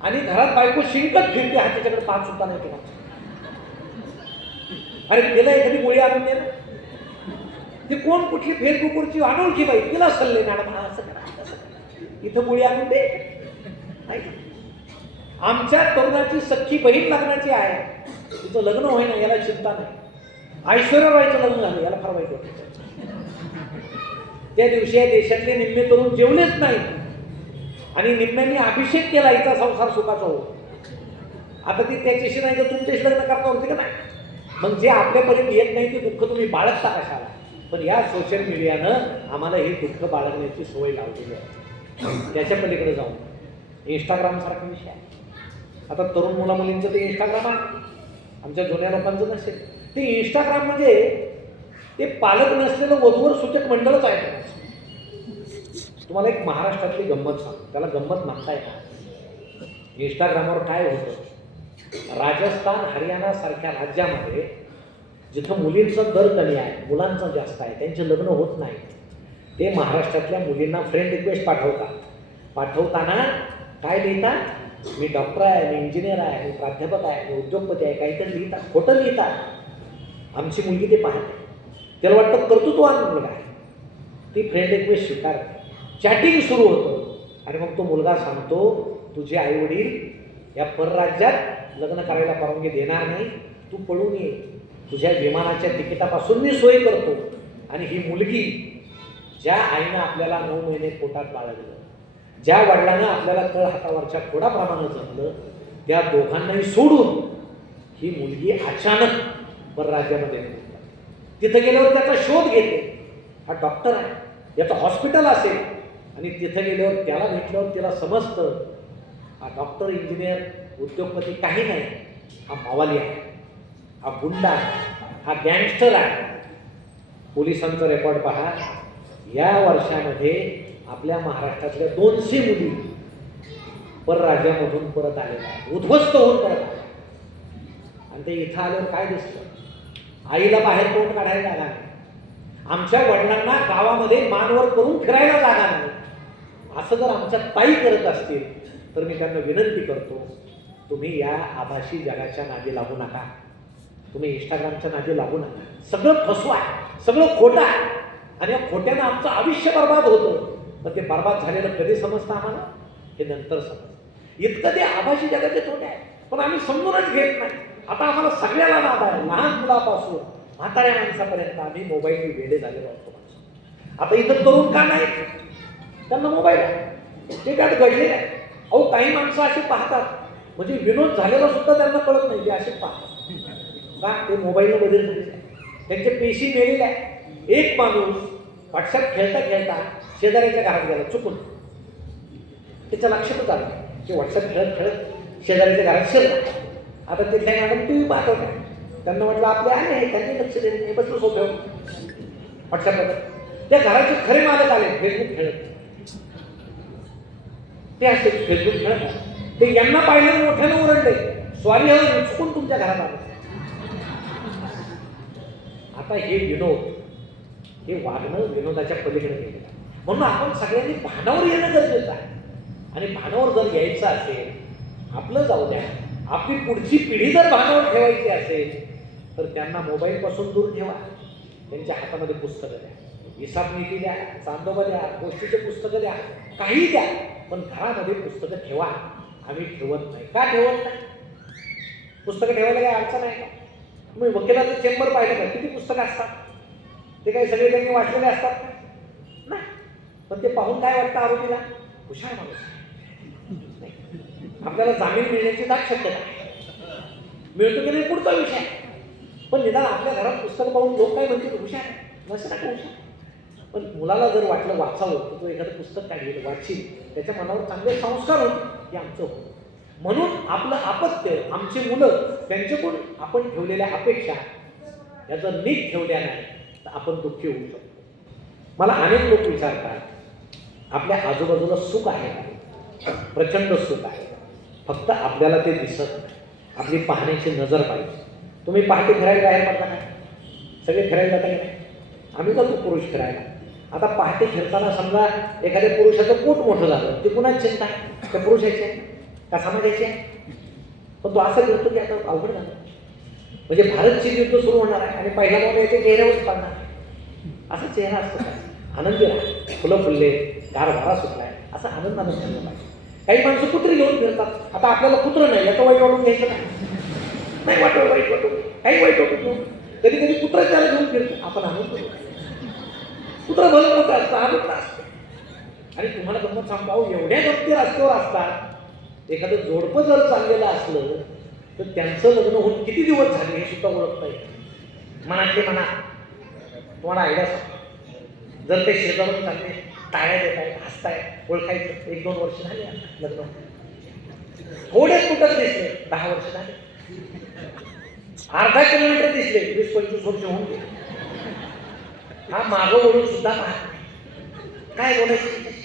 आणि घरात बायको शिंकत फिरते, हा त्याच्याकडे पाच सुद्धा नाही केला. अरे तिला एखादी गोळी आणून दे ना. ती कोण कुठली फेसबुकवरची अनोळखी बाई, तिला सल्ले, मॅडम हा असं करा, असं करा, इथं गोळी आणून दे. आमच्या तरुणाची सख्खी बहीण लग्नाची आहे, तिचं लग्न होईना याला चिंता नाही. ऐश्वर्या रायचं लग्न झालं, याला फार वाईट वाटतं. त्या दिवशी या देशातले निम्मे तरुण जेवलेच नाही आणि निम्म्यांनी अभिषेक केला हिचा संसार सुखाचा हो. आता ती त्याच्याशी नाही तर तुमच्याशी लग्न करता होते का नाही. मग जे आपल्यापर्यंत येत नाही ते दुःख तुम्ही बाळगता कशाला. पण या सोशल मीडियानं आम्हाला हे दुःख बाळगण्याची सवय लावलेली आहे. त्याच्या पलीकडे जाऊन इंस्टाग्राम सारखा विषय आहे. आता तरुण मुला मुलींचं ते इंस्टाग्राम आहे, आमच्या जुन्या लोकांचं नसेल. ते इंस्टाग्राम म्हणजे ते पालक नसलेलं वधूवर सूचक मंडळच आहे. तुम्हाला एक महाराष्ट्रातली गंमत सांग, त्याला गंमत म्हणताय का. इंस्टाग्रामवर काय होतं, राजस्थान हरियाणा सारख्या राज्यामध्ये जिथं मुलींचा दर कमी आहे, मुलांचा जास्त आहे, त्यांचे लग्न होत नाही, ते महाराष्ट्रातल्या मुलींना फ्रेंड रिक्वेस्ट पाठवताना काय लिहितात, मी डॉक्टर आहे, मी इंजिनियर आहे, मी प्राध्यापक आहे, मी उद्योगपती आहे, काहीतरी लिहितात, खोटं लिहितात. आमची मुलगी ते पाहते, त्याला वाटतं कर्तृत्ववान मुलगा आहे, ती फ्रेंड रिक्वेस्ट स्वीकारते, चॅटिंग सुरू होतं. आणि मग तो मुलगा सांगतो, तुझे आईवडील या परराज्यात लग्न करायला परवानगी देणार नाही, तू पळून ये, तुझ्या विमानाच्या तिकिटापासून मी सोय करतो. आणि ही मुलगी, ज्या आईनं आपल्याला 9 महिने पोटात बाळगलं, ज्या वडिलांना आपल्याला तळ हातावरच्या खोडाप्रमाणे जपलं, त्या दोघांनाही सोडून ही मुलगी अचानक परराज्यामध्ये तिथं गेल्यावर त्याचा शोध घेते. हा डॉक्टर आहे, याचं हॉस्पिटल असेल. आणि तिथं गेल्यावर त्याला भेटल्यावर तिला समजतं हा डॉक्टर, इंजिनियर, उद्योगपती काही नाही, हा मावाली आहे, हा गुंडा आहे, हा गँगस्टर आहे. पोलिसांचा रेकॉर्ड पहा, या वर्षामध्ये आपल्या महाराष्ट्रातल्या 200 मुली परराज्यामधून परत आलेल्या आहेत, उद्ध्वस्त होऊन परत आल्या. आणि ते इथं आल्यावर काय दिसतं, आईला बाहेर तोंड काढायला जागा नाही, आमच्या वडिलांना गावामध्ये मानवर करून फिरायला जागा नाही. असं जर आमच्या ताई करत असतील तर मी त्यांना विनंती करतो, तुम्ही या आभासी जगाच्या नादी लागू नका, तुम्ही इंस्टाग्रामच्या नादी लागू नका. सगळं फसवा आहे, सगळं खोटं आहे. आणि या खोट्यानं आमचं आयुष्य बर्बाद होतं. पण ते बर्बाद झालेलं कधी समजतं आम्हाला, हे नंतर समजतं. इतकं ते आभासी जगाचे तोटे आहे, पण आम्ही समजूनच घेत नाही. आता आम्हाला सगळ्याला नाद आहे, लहान मुलापासून म्हाताऱ्या माणसापर्यंत आम्ही मोबाईलची वेडे झालेलो असतो. आता इथं तरुण का नाही, त्यांना मोबाईल आहे, ते त्यात घडलेलं आहे. अहो काही माणसं अशी पाहतात, म्हणजे विनोद झालेला सुद्धा त्यांना कळत नाही, ते असे पाहतात का, ते मोबाईलनं बदल झालेले आहे, त्यांचे पेशी मेलेले आहे. एक माणूस व्हॉट्सअप खेळता खेळता शेजाऱ्याच्या घरात गेला चुकून, त्याच्या लक्षातच आलं की व्हॉट्सअप खेळत खेळत शेजाऱ्याच्या घरात शिरला. आता तिथल्या मॅडम टी व्ही पाहत होत्या, त्यांना म्हटलं आपले आहे, त्यांनी लक्ष देत नाही, बसलं सोप्यावर व्हॉट्सअपवर. त्या घराचे खरे मालक आले फेसबुक खेळत, ते असे फेसबुक खेळत, ते यांना पाहिलं मोठ्यानं ओरडले, सॉरी हवं चुकून तुमच्या घरात आलं. आता हे विनोद, हे वागणं विनोदाच्या पलीकडे गेलेलं आहे. म्हणून आपण सगळ्यांनी भानावर येणं गरजेचं आहे. आणि भानावर जर यायचं असेल, आपलं जाऊ द्या, आपली पुढची पिढी जर भानावर ठेवायची असेल तर त्यांना मोबाईलपासून दूर ठेवा, त्यांच्या हातामध्ये पुस्तकं द्या, हिसाब नीती द्या, चांदोबा द्या, गोष्टीचे पुस्तकं द्या, काही द्या, पण घरामध्ये पुस्तकं ठेवा. आम्ही ठेवत नाही. का ठेवत नाही? पुस्तकं ठेवायला काही अडचण आहे का? तुम्ही वकिलाचं चेंबर पाहिलं का, किती पुस्तकं असतात, ते काही सगळे त्यांनी वाचलेले असतात का? नाही. पण ते पाहून काय वाटतं आरोपीला, हुशार माणूस नाही, आपल्याला जामीन मिळण्याची दाट शक्यता मिळतो की नाही पुढचा विषय. पण निदान आपल्या घरात पुस्तक पाहून लोक काय म्हणतील, हुशार नसतं का हुशार. पण मुलाला जर वाटलं वाचावं तर तो एखादं पुस्तक काढेल, वाचील, त्याच्या मनावर चांगले संस्कार होते, हे आमचं होतं. म्हणून आपलं अपत्य, आमची मुलं, त्यांच्याकडून आपण ठेवलेल्या अपेक्षा या जर नीट ठेवल्या नाही तर आपण दुःखी होऊ शकतो. मला अनेक लोक विचारतात, आपल्या आजूबाजूला सुख आहे का? प्रचंड सुख आहे, फक्त आपल्याला ते दिसत नाही. आपली पाहण्याची नजर पाहिजे. तुम्ही पहाटे फिरायला बाहेर पडता काय? सगळे फिरायला जाता नाही? आम्ही जातो पुरुष फिरायला. आता पहाटे फिरताना समजा एखाद्या पुरुषाचं पोट मोठं झालं, ते कुणाची चिंता आहे? त्या पुरुषाची आहे का समाजाची आहे? पण तो असं करतो की आता अवघड झालं, म्हणजे भारत-चीन युद्ध सुरू होणार आहे आणि पहिला बॉम्ब याच्या चेहऱ्यावरच पाडणार. असा चेहरा असतो काय? आनंदी राहा, फुलं फुलले, गार वारा सुटलाय, असा आनंदानं झाला पाहिजे. काही माणसं कुत्री घेऊन फिरतात. आता आपल्याला कुत्रं नाही, याचं वाईट वाटून घ्यायचं नाही, वाटव वाईट वाटू, काही वाईट वाटू. कधी कधी कुत्रं त्याला घेऊन फिरतो, आपण आनंद करतो. कुत्रं भलं मोठं असतं, आनंद असतो. आणि तुम्हाला गंमत सांगू, एवढ्या गमती रस्त्यावर असतात, एखादं जोडपं जर चाललेलं असलं तर त्यांचं लग्न होऊन किती दिवस झाले हे सुद्धा ओळखता येईल. मनातले मना तुम्हाला आयडिया सांग. जर ते शेजारून चालले, टाळ्या देत आहेत, हसताय, ओळखायचं. 1-2 वर्ष झाली लग्न, थोडे कुठं दिसले, 10 वर्ष झाले, अर्धा किलोमीटर दिसले, 20-25 वर्ष होऊन गेले. हा मागं ओढून सुद्धा पाहत काय बोलायचं.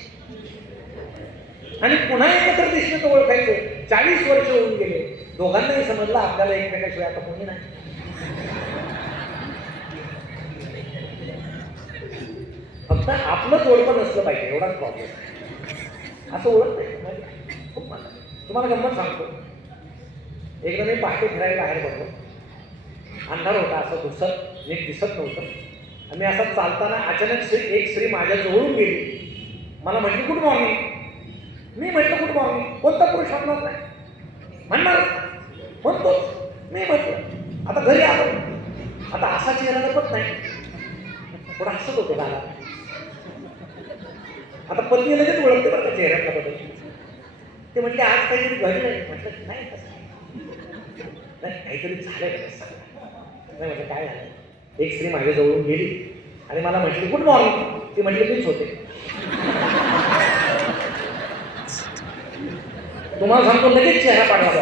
आणि पुन्हा एकत्र दिसलं तर ओळखायचं. 40 वर्ष होऊन गेले, दोघांनाही समजलं आपल्याला एकमेकाशिवाय आता कोणी नाही. फक्त आपलं जोडपं नसलं पाहिजे, एवढाच प्रॉब्लेम. असं ओळखतंय खूप मला. तुम्हाला गंमत सांगतो, एकदा मी पहाटे फिरायला बाहेर पडलो. अंधार होता, असं दुसत नीट दिसत नव्हतं. आणि असा चालताना अचानक एक स्त्री माझ्या जवळून गेली. मला म्हटली गुड मॉर्निंग. मी म्हटलं गुड मॉर्निंग. कोणता पुरुष म्हणणार नाही, म्हणणार म्हणतोच. मी म्हटलं आता घरी आलो. आता असा चेहरा लपत नाही, थोडा हसत होतो दादा. आता पत्नी लगेच ओळखते बरं का चेहऱ्यातला बदल. ते म्हटले आज काहीतरी घडलंय. म्हटलं नाही तसं नाही, काहीतरी झालंय कसं नाही. म्हटलं काय झालं? एक स्त्री माझ्या जवळून गेली आणि मला म्हटली गुड मॉर्निंग. ती म्हटली मीच होते. तुम्हाला सांगतो लगेच चेहरा पाडला.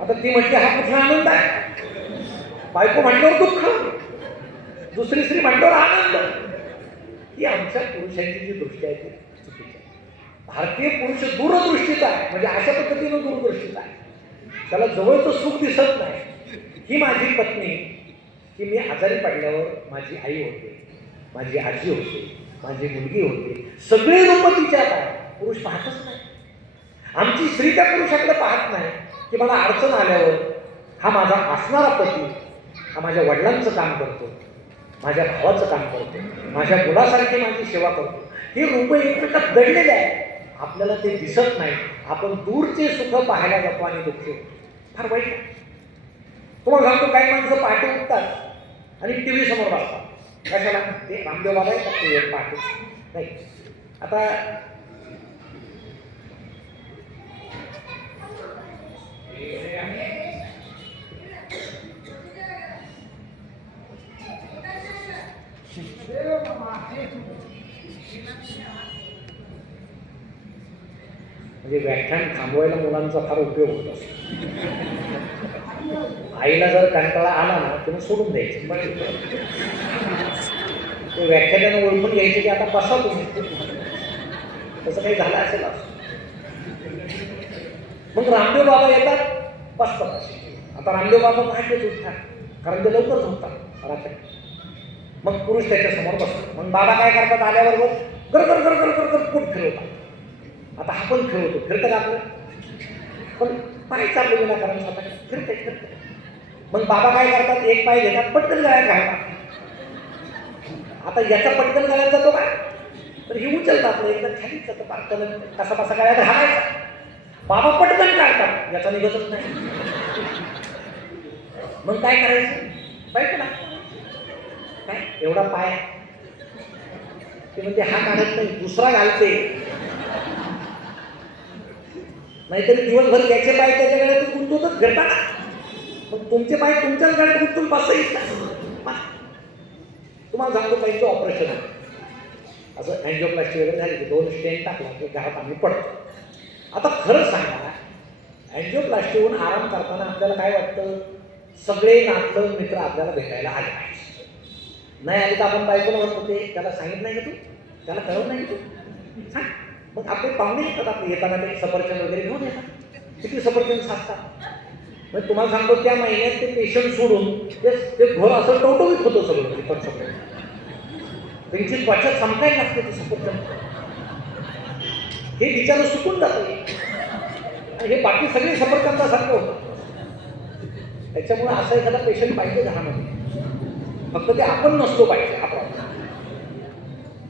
आता ती म्हटली हा कुठला आनंद आहे? बायको म्हटल्यावर दुःख, दुसरी स्त्री म्हटल्यावर आनंद. ही आमच्या पुरुषांची जी दृष्टी आहे ती चुकीची आहे. भारतीय पुरुष दूरदृष्टीचा आहे, म्हणजे अशा पद्धतीनं दूरदृष्टीचा आहे. त्याला जवळचं सुख दिसत नाही. ही माझी पत्नी, की मी आजारी पडल्यावर माझी आई होते, माझी आजी होते, माझी मुलगी होते, सगळे लोक तिच्यात आहे. पुरुष पाहतच नाही. आमची स्त्री त्या पुरुषाकडे पाहत नाही की मला अडचण आल्यावर हा माझा असणारा पती, हा माझ्या वडिलांचं काम करतो, माझ्या भावाचं काम करतो, माझ्या मुलासारखी माझी सेवा करतो. हे रूप एकमेकात दडलेले आहे, आपल्याला ते दिसत नाही. आपण दूरचे सुख पाहायला जातो आणि दुःख फार वाईट आहे. तुम्हाला सांगतो, काही माणसं पहाटे उठतात आणि टी व्ही समोर बसतात. कशाला? ते रामदेव बाबा येतात ते पहाटे नाही. आता म्हणजे व्याख्यान थांबवायला मुलांचा फार उपयोग होत असतो. आईला जर कंटाळा आला ना तुम्ही सोडून द्यायचं. ते व्याख्यानानं ओळखून घ्यायचे की आता बसा तुम्ही. तसं काही झालं असेल असं. मग रामदेव बाबा येतात, बसतात. आता रामदेव बाबा पहाटेच उठतात, कारण ते लवकर झोपतात रात्री. मग पुरुष त्याच्या समोर बसतो. मग बाबा काय करतात? आल्याबरोबर गर गर गर गर गर गर पोट फिरवतात. आता हा पण खेळतो, फिरतं का आपलं? पण पाय चाललं विनाकारण स्वतः फिरते फिरते. मग बाबा काय करतात? एक पाय घेतात, पटकन गळ्यात घालतात. आता याचा पटकन गळ्यात जातो काय? तर ही उचलतात आपलं एकदा खालीच जातं, पार्कलं कसा बसा गळ्यात घालायचा. बाबा पटकन काढतात, याचा निघतच नाही. मग काय करायचं? बायको ना काय एवढा पाय ते म्हणते हा काढत नाही, दुसरा घालते. नाहीतरी दिवसभर याचे पाय त्याच्या गळ्यात गुंतवतच फिरता ना. मग तुमचे पाय तुमच्याच गळ्यात गुंतून बसता येत नाही. तुम्हाला सांगतो काहींचं ऑपरेशन आहे, असं अँजिओप्लास्टी वगैरे झाली की 2 स्टेंट टाकला की घरात आम्ही पडतो. आता खरं सांगा, अँजिओप्लास्टीहून आराम करताना आपल्याला काय वाटतं? सगळे नातं मित्र आपल्याला भेटायला आले पाहिजे. नाही आले तर आपण बायकोला म्हणतो ते त्याला सांगितलं नाही का तू, त्याला कळवलं नाही तू सांग. मग आपले पाहुणे येतात, आपले येताना ते सफरचंद वगैरे घेऊन येतात, किती सफरचंद साचतात. मग तुम्हाला सांगतो त्या महिन्यात ते पेशंट सोडून ते घर असं टवटवीत होतं सगळं तिथं सगळं. त्यांची त्वचा चमकाय लागते ते सफरचंद, हे विचार सुकून जातं. हे बाकी सगळे सफरचंदासारखं होतं. त्याच्यामुळे असा एखादा पेशंट पाहिजे घरामध्ये, फक्त ते आपण नसतो पाहिजे हा प्रॉब्लेम.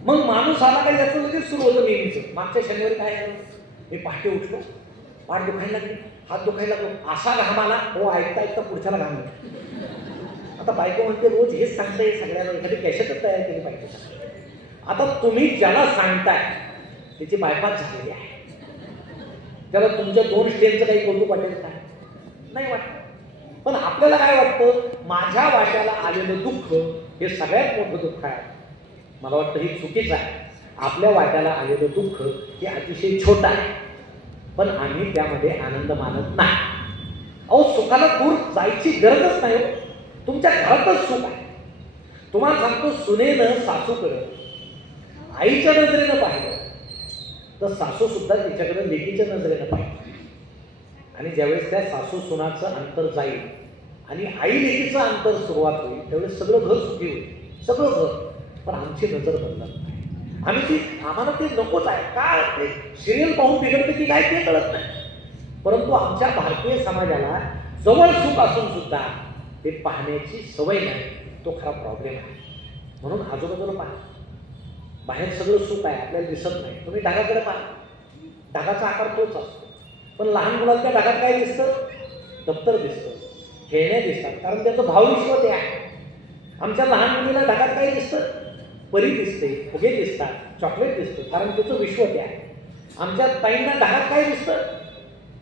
मग माणूस आला काही याचं लगेच सुरू होतं नेहमीचं. मागच्या शनिवारी काय झालं, मी पहाटे उठलो, पाठ दुखायला लागली, हात दुखायला लागलो, असा घाम आला, हो ऐकता ऐकता पुढच्याला घाम येतो. आता बायको म्हणते रोज हेच सांगताय सगळ्यांना, एखादी कॅसेटच तयार केली पाहिजे. आता तुम्ही ज्याला सांगताय त्याची बायपास झालेली आहे, त्याला तुमच्या 2 स्टेनचं काही कौतुक वाटेल काय? नाही वाटत. पण आपल्याला काय वाटतं, माझ्या वाट्याला आलेलं दुःख हे सगळ्यात मोठं दुःख आहे. मला वाटतं हे चुकीचं आहे. आपल्या वाट्याला आलेलं दुःख हे अतिशय छोटं आहे, पण आम्ही त्यामध्ये आनंद मानत नाही. अहो, सुखाला दूर जायची गरजच नाही. तुमच्या घरातच सुख आहे. तुम्हाला सांगतो, सुनेनं सासूकडं आईच्या नजरेनं पाहिलं तर सासू सुद्धा तिच्याकडे लेकीच्या नजरेनं पाहिजे. आणि ज्यावेळेस त्या सासू सुनाचं अंतर जाईल आणि आई लेकीचं अंतर सुरुवात होईल, त्यावेळेस सगळं घर सुखी होईल, सगळं घर. पण आमची नजर बदलत नाही. आम्हाला ते नकोच आहे. काय ते सिरियल पाहून बिघडते की काय ते कळत नाही. परंतु आमच्या भारतीय समाजाला जवळ सुख असून सुद्धा ते पाहण्याची सवय नाही. तो खरा प्रॉब्लेम आहे. म्हणून आजूबाजूला पाहा, बाहेर सगळं सुख आहे, आपल्याला दिसत नाही. तुम्ही ढगाकडे पाहा, ढगाचा आकार तोच असतो. पण लहान मुलाला त्या ढगात काय दिसतं? दप्तर दिसतं, खेळण्या दिसतात, कारण त्याचं भावविश्व ते आहे. आमच्या लहान मुलीला ढगात काय दिसतं? परी दिसते, फुगे दिसतात, चॉकलेट दिसतं, कारण त्याचं विश्व ते आहे. आमच्या ताईंना ढगात काय दिसतं?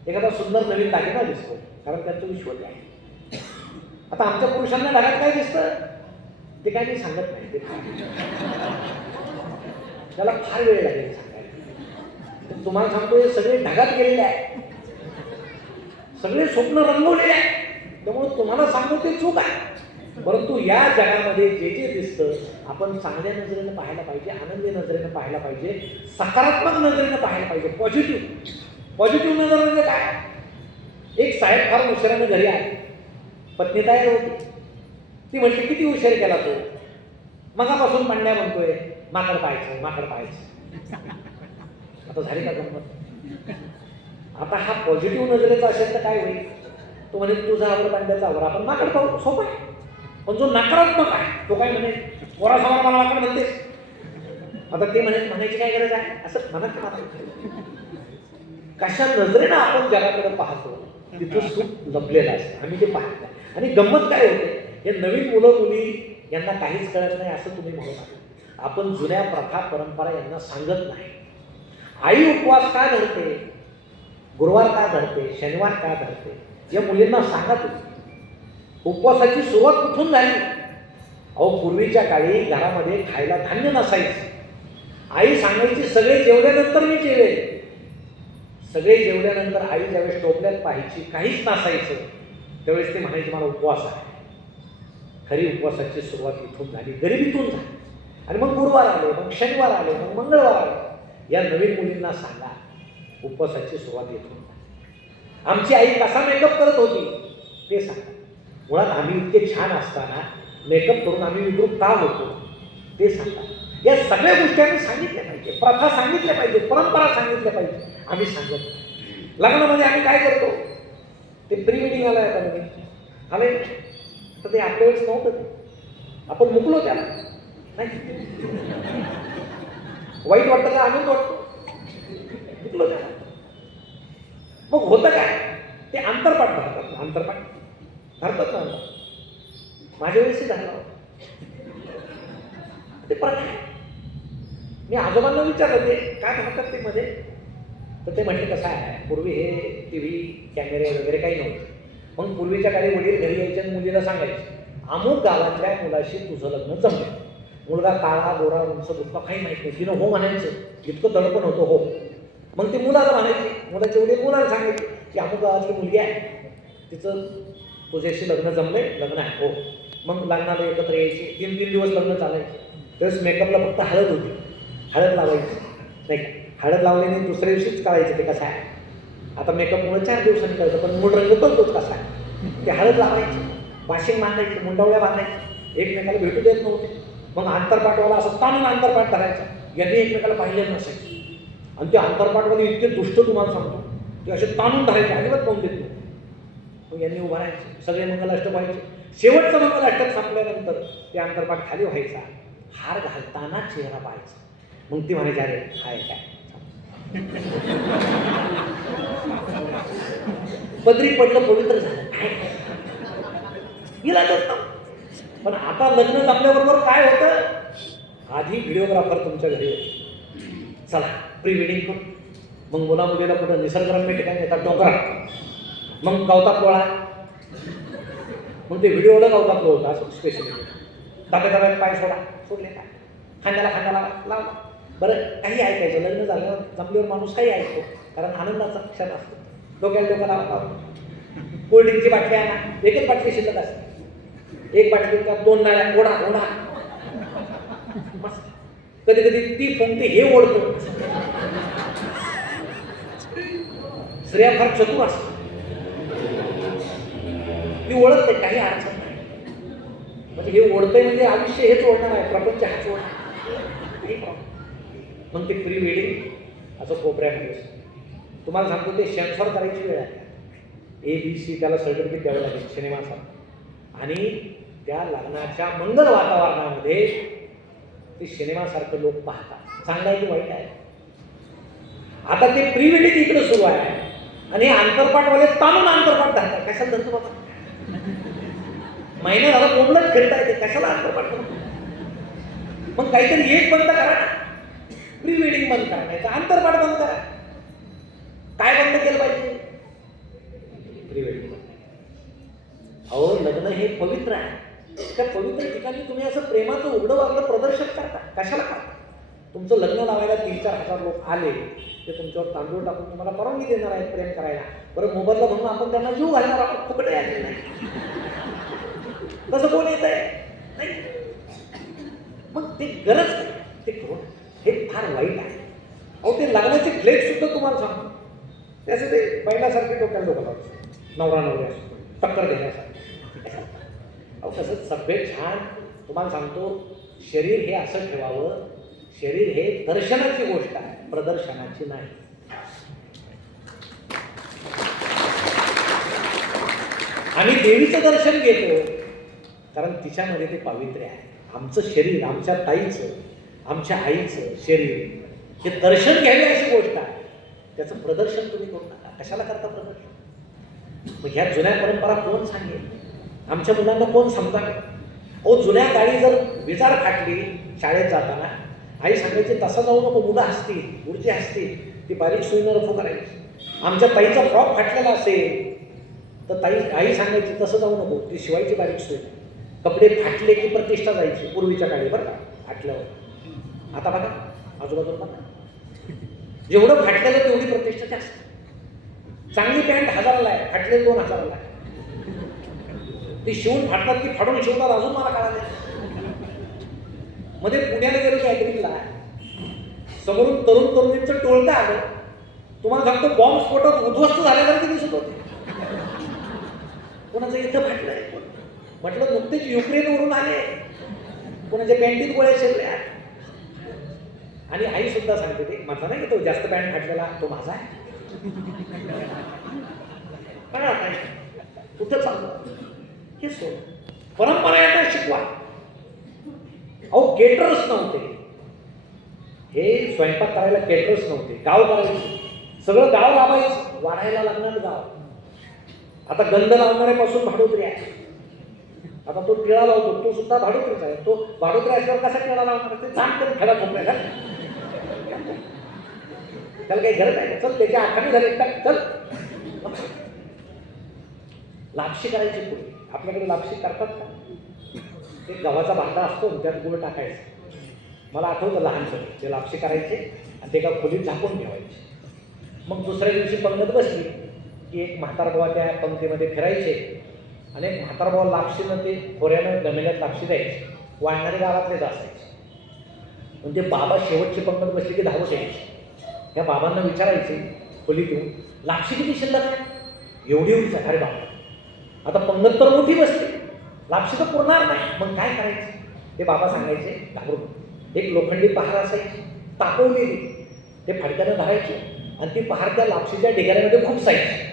एखादा सुंदर नवीन दागिना दिसतो, कारण त्याचं विश्व ते आहे. आता आमच्या पुरुषांना ढगात काय दिसतं? ते काय मी सांगत नाही, ते त्याला फार वेळ लागेल सांगायला. तुम्हाला सांगतो, हे सगळे ढगात गेलेले आहे, सगळे स्वप्न रंगवलेले आहे. त्यामुळे तुम्हाला सांगतो ते चूक आहे. परंतु या जगामध्ये जे जे दिसतं, आपण चांगल्या नजरेनं पाहायला पाहिजे, आनंदी नजरेनं पाहायला पाहिजे, सकारात्मक नजरेनं पाहायला पाहिजे, पॉझिटिव्ह नजर म्हणजे काय? एक साहेब फार उशिरानं घरी आले, पत्नी तयार होती. ती म्हटली, किती उशीर केला तो? मगापासून म्हणण्या म्हणतोय, माकड पाहायचं. आता झाली का गंमत? आता हा पॉझिटिव्ह नजरेचा असेल तर काय होईल? तो म्हणे, तुझा आवड पांड्याचा आवड, आपण माकड पाहू, सोपं आहे. पण जो नकारात्मक आहे तो काय म्हणे, पोरासमोर मला माकड म्हणते. आता ते म्हणायची काय गरज आहे? असं म्हणत नाही. कशा नजरेनं आपण जगाकडे पाहतो तिथं सुख लपलेलं असतं, आम्ही ते पाहत नाही. आणि गंमत काय होते, हे नवीन मुलं मुली यांना काहीच कळत नाही असं तुम्ही म्हणू नका. आपण जुन्या प्रथा परंपरा यांना सांगत नाही. आई उपवास का धरते, गुरुवार का धरते, शनिवार का धरते, या मुलींना सांगा तुम्ही. उपवासाची सुरुवात कुठून झाली? अहो, पूर्वीच्या काळी घरामध्ये खायला धान्य नसायचं. आई सांगायची, सगळे जेवल्यानंतर मी जेवेल. सगळे जेवल्यानंतर आई ज्यावेळेस टोपल्यात पाहायची, काहीच नसायचं, त्यावेळेस ते म्हणायचे, मला उपवास आहे. खरी उपवासाची सुरुवात इथून झाली, गरिबीतून झाली. आणि मग गुरुवार आले, मग शनिवार आले, मग मंगळवार आले. या नवीन मुलींना सांगा, उपवासाची सुरुवात इथून झाली. आमची आई कसा मेकअप करत होती ते सांगा. मुळात आम्ही इतके छान असताना मेकअप करून आम्ही विद्रूप का होतो ते सांगा. या सगळ्या गोष्टी आम्ही सांगितल्या पाहिजे, प्रथा सांगितल्या पाहिजे, परंपरा सांगितल्या पाहिजे. आम्ही सांगत नाही. लग्नामध्ये आम्ही काय करतो, ते प्री वेडिंग आलं आहे का नवीन आले, तर ते आपल्या वेळेस नव्हतं. ते आपण मुकलो त्याला नाही. वाईट वाटतं का आनंद वाटतो? मुकलो त्याला. मग होतं काय, ते अंतरपाठ धरतात. अंतरपाठ धरतात ना, माझ्या वेळेसही धरला ते प्रथा. मी आजोबांना विचारलं ते काय धरतात ते मध्ये, तर ते म्हटले कसं आहे, पूर्वी हे TV कॅमेरे वगैरे काही नव्हते. मग पूर्वीच्या काळी वडील घरी यायचे आणि मुलीला सांगायचे, अमुक गावातल्या मुलाशी तुझं लग्न जमलं. मुलगा काळा गोरा उंच दुःख काही माहित नाही, तिनं हो म्हणायचं, इतकं दडपण होतं हो. मग ती मुलाला म्हणायची, मुलाचे वडील मुलाला सांगायचे की अमुक गावातली मुलगी आहे, तिचं तुझ्याशी लग्न जमले, लग्न आहे हो. मग लग्नाला एकत्र यायचे, 3-3 दिवस लग्न चालायचे. त्यावेळेस मेकअपला फक्त हळद होती, हळद लावायची नाही का, हळद लावल्याने दुसऱ्या दिवशीच कळायचं ते कसं आहे. आता मेकअपमुळे 4 दिवसांनी कळतं, पण मूळ रंग कळतोच कसा आहे. ते हळद लावायची, वाशिंग बांधायची, मुंडवळ्या बांधायची, एकमेकाला भेटू देत नव्हते. मग आंतरपाठवाला असं ताणून आंतरपाठ करायचा, यांनी एकमेकाला पाहिलेलं नसायचं. आणि ते आंतरपाठवाले इतके दुष्ट तुम्हाला सांगतो, ते असे ताणून धरायचे, अजिबात पाहून देत नाही. मग यांनी उभा राहायचे, सगळे मंगलाष्टक व्हायचे. शेवटचं मंगलाष्टक संपल्यानंतर ते आंतरपाठ खाली व्हायचा, हार घालताना चेहरा पाहायचा. मग ती म्हणायची अरे हाय काय पदरी पडलं पवित्र झालं इलाजच नव्हता. पण आता लग्न जमल्याबरोबर काय होतं, आधी व्हिडिओग्राफर तुमच्या घरी होते, चला प्री वेडिंग करू. मग मुला मुलीला कुठं निसर्गरम्य ठिकाणी येतात, डोंगरात, मग गवतात लोळा, मग ते व्हिडिओला गवतात लोळतं असं स्पेशली. ताब्यात पाय सोडा, सोडले काय, खांद्याला लावा. बरं काही ऐकायचं, लग्न झाल्यावर जमल्यावर माणूस काही ऐकतो, कारण आनंदाचा क्षण असतो. डोक्याला लावा, कोल्ड्रिंकची बाटली आणा, एकच बाटली शिल्लक असते, एक बाटली का 2 नाळ्या ओढा. कधी कधी ती फुंकते हे ओढतो. स्त्रिया फार चतुर असते, ती ओळखते काही अडचण नाही. म्हणजे हे ओढतंय म्हणजे आयुष्य हेच ओढणार आहे, प्रपंच हाच ओढणार. मग ते प्री वेडिंग असं कोपऱ्यामध्ये तुम्हाला सांगतो, ते सेन्सॉर करायची वेळ आहे. ABC त्याला सर्टिफिकेट द्यावं लागेल सिनेमासाठी. आणि त्या लग्नाच्या मंगल वातावरणामध्ये ते सिनेमासारखं लोक पाहतात. चांगलं आहे की वाईट आहे. आता ते प्री वेडिंग इकडे सुरू आहे आणि हे आंतरपाठवाले ताणून आंतरपाठ धरतात. कशाला धरतो बाबा, महिना झाला कोंबडच फिरता येते, कशाला आंतरपाठ करतो. मग काहीतरी एक बंद करा, प्री वेडिंग बंद करा, आंतरपाठ बंद करा. काय बंद केलं पाहिजे, प्री वेडिंग. अहो लग्न हे पवित्र आहे, त्या पवित्र ठिकाणी तुम्ही असं प्रेमाचं उघडं वागलं प्रदर्शन करता, कशाला करता. तुमचं लग्न लावायला 3-4 हजार लोक आले, ते तुमच्यावर तांदूळ टाकून तुम्हाला परवानगी देणार आहेत प्रेम करायला. बरं मोबदला म्हणून आपण त्यांना जीव घालणार आहोत, फुकटे आले नाही, तसं कोण येत आहे नाही. मग ते गरज नाही ते करून, हे फार वाईट आहे. अहो ते लग्नाचे फ्लेक्स सुद्धा तुम्हाला सांगतो, त्यासाठी पहिल्यासारखे डोक्याला डोकं नवरा नवरी असतो टक्कर देण्यासाठी. अहो तसंच सभ्य छान तुम्हाला सांगतो, शरीर हे असं ठेवावं, शरीर हे दर्शनाची गोष्ट आहे, प्रदर्शनाची नाही. आम्ही देवीचं दर्शन घेतो कारण तिच्यामध्ये ते पावित्र्य आहे. आमचं शरीर, आमच्या ताईचं, आमच्या आईचं शरीर हे दर्शन घ्यावे अशी गोष्ट आहे, त्याचं प्रदर्शन तुम्ही करू नका. कशाला करता प्रदर्शन. मग ह्या जुन्या परंपरा कोण सांगेल, आमच्या मुलांना कोण समजावे. अहो जुन्या काळी जर विजार फाटली शाळेत जाताना, आई सांगायची तसं जाऊ नको, मुलं हसतील, गुरुजी हसतील, ती बारीक सोयीनं रफू करायची. आमच्या ताईचा फ्रॉक फाटलेला असेल तर आई सांगायची तसं जाऊ नको, ती शिवायची बारीक सोय. कपडे फाटले की प्रतिष्ठा जायची पूर्वीच्या काळी, बरं का, फाटल्यावर. आता बघा आजूबाजूला बघा, जेवढं फाटलेलं तेवढी प्रतिष्ठा जास्त. चांगली पॅन्ट 1000ला आहे, फाटलेली 2000ला आहे. ती शिवून फाटतात की फाडून शिवतात अजून मला कळालं. मध्ये पुण्याला गेलो कॅटरिंगला, समोरून तरुण तरुणींचं टोळकं आलं. तुम्हाला सांगतो बॉम्ब स्फोटात उद्ध्वस्त झाल्यासारखे दिसत होते. कोणाचं इथं फाटलंय, म्हटलं नुकतेच युक्रेनवरून आले, कोणाच्या पॅन्टीत गोळ्या शिरल्या. आणि आई सुद्धा सांगते ते माझा नाही का तो जास्त पॅन्ट फाटलेला तो माझा आहे. काय कुठं चाललं हे सोड, परंपरा यांना शिकवा. अहो केटरर्स नव्हते, हे स्वयंपाक करायला केटरर्स नव्हते, गाव करायचे, सगळं गाव राबायचं, वाढायला लागणार गाव. आता गंध लावणाऱ्यापासून भाडोत्री आहे, आता तो टिळा लावतो, तो सुद्धा भाडोत्रीचा आहे. तो भाडोत्री असल्यावर कसा टिळा लावणार, ते छान करून खेळा झोपल्या का, त्याला काही गरज आहे. चल त्याच्या आखाने झाले चल. लापशी करायची पुढे, आपल्याकडे लापशी करतात का, एक गव्हाचा भांडा असतो त्यात गुळ टाकायचं, मला आठवतं लहानपणी ते लापशी करायचे आणि ते एका खोलीत झाकून ठेवायचे. मग दुसऱ्या दिवशी पंगत बसली की एक म्हातारबुवा त्या पंक्तीमध्ये फिरायचे आणि एक म्हातारबुवा लापशीनं ते खोऱ्यानं गमेल्यात लापशी द्यायचे. वाढणारे गावातलेच असायचे. म्हणजे बाबा शेवटची पंगत बसली की धावत यायची. त्या बाबांना विचारायचे खोलीतून, लापशी किती शिल्लक आहे? एवढी एवढीच आहे. अरे बाबा, आता पंगत तर मोठी बसली, लापशी तर पुरणार नाही, मग काय करायचं? ते बाबा सांगायचे, घाबरून. एक लोखंडी पहार असायची तापवलेली, ते फडक्यानं धरायची आणि ती पहार त्या लापशीच्या ढिगाऱ्यामध्ये खुपसायची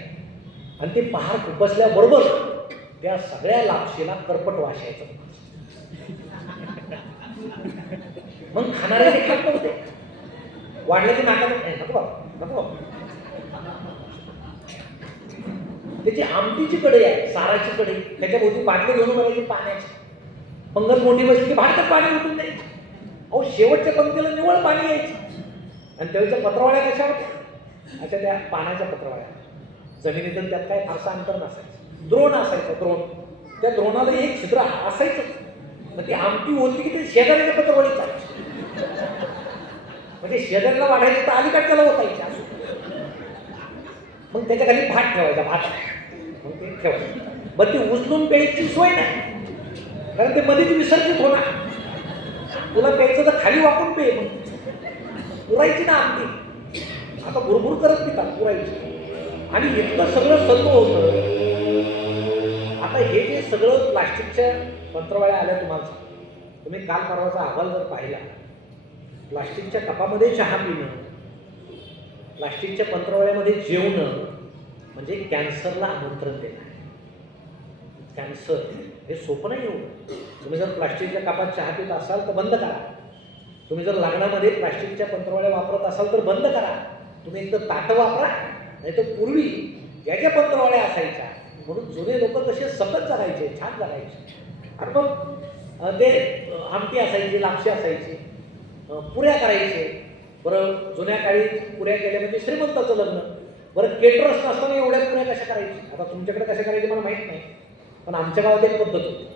आणि ती पहार खुपसल्याबरोबर त्या सगळ्या लापशीला करपट वास यायचा. मग खाणारे ते खात नव्हते. वाढलं की नाकात नको बाबा, नको बाबा. त्याची आमटीची कढई आहे, साराची कढई, त्याच्या भोवती बाटली घेऊन बघायची पाण्याची. पंगत मोठी बसली की भाडकं पाणी उठून द्यायची. अहो, शेवटच्या पंक्तीला निवळ पाणी यायची. आणि त्यावेळेच्या पत्रवाळ्या कशा होत्या? अशा त्या पाण्याच्या पत्रवाळ्या. जमिनीतून त्यात काय फारसं अंतर नसायचं. द्रोण असायचं, द्रोण. त्या द्रोणाला एक छिद्र असायचं. मग ती आमटी होती की ते शेजाऱ्याच्या पत्रवळीत जायची. म्हणजे शेजाऱ्याला वाढायचं तर अलीकडच्याला होतायच्या. मग त्याच्या खाली भात ठेवायचा, भात. मग ते ठेवायचं. मग ती उचलून प्यायची सोय नाही, कारण ते मध्येच विसर्जित होणार. तुला प्यायचं तर खाली वाकून पे, मग पुरायची ना आमटी. आता भुरभुर करत पितात, पुरायची. आणि इतकं सगळं सत्व होतं. आता हे जे सगळं प्लास्टिकच्या पंत्रवाळ्या आल्या, तुम्हाला सांगतो, तुम्ही काल परवाचा अहवाल जर पाहिला, प्लास्टिकच्या कपामध्ये चहा पिणं, प्लास्टिकच्या पंत्रवाळ्यामध्ये जेवणं म्हणजे कॅन्सरला आमंत्रण देणं. कॅन्सर हे सोपं नाही एवढं. तुम्ही जर प्लास्टिकच्या कपात चहा पित असाल तर बंद करा. तुम्ही जर लग्नामध्ये प्लास्टिकच्या पंत्रवाळ्या वापरत असाल तर बंद करा. तुम्ही एक तर ताटं वापरा, नाही तर पूर्वी ज्या पंत्रवाळ्या असायच्या, म्हणून जुने लोक तसे सतत जगायचे, छान जगायचे. आणि मग ते आमटी असायची, लापशी असायची, पुऱ्या करायचे. बरं, जुन्या काळी पुऱ्या केल्या म्हणजे श्रीमंताचं लग्न. बरं, केटरर्स नसताना एवढ्या पुऱ्या कशा करायची? आता तुमच्याकडे कशा करायची मला माहीत नाही, पण आमच्या गावात एक पद्धत होती.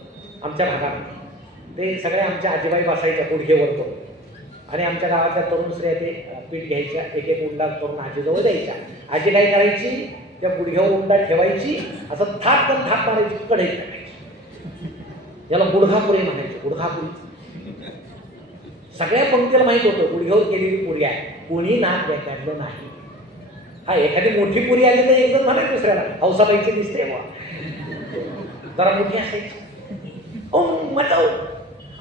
आमच्या भागामध्ये ते सगळे आमच्या आजीबाई बसायच्या गुडघेवर करून, आणि आमच्या गावातल्या तरुण स्त्रिया ते पीठ घ्यायच्या, एक एक उंडा करून आजीजवळ द्यायच्या. आजी काय करायची, त्या गुडघ्यावर उंडा ठेवायची, असं थाप मारायची, कढईत टाकायची. याला गुडघापुरी म्हणायचे, गुडघापुरी. सगळ्या पंक्तीला माहीत होतं गुडघ्यावर केलेली पुरी आहे, कोणी नाक काढलं नाही. हा, एखादी मोठी पुरी आली तर एकदम म्हणायचं दुसऱ्याला, हौसाबाईची दिसते बा, जरा मोठी असायची. मजा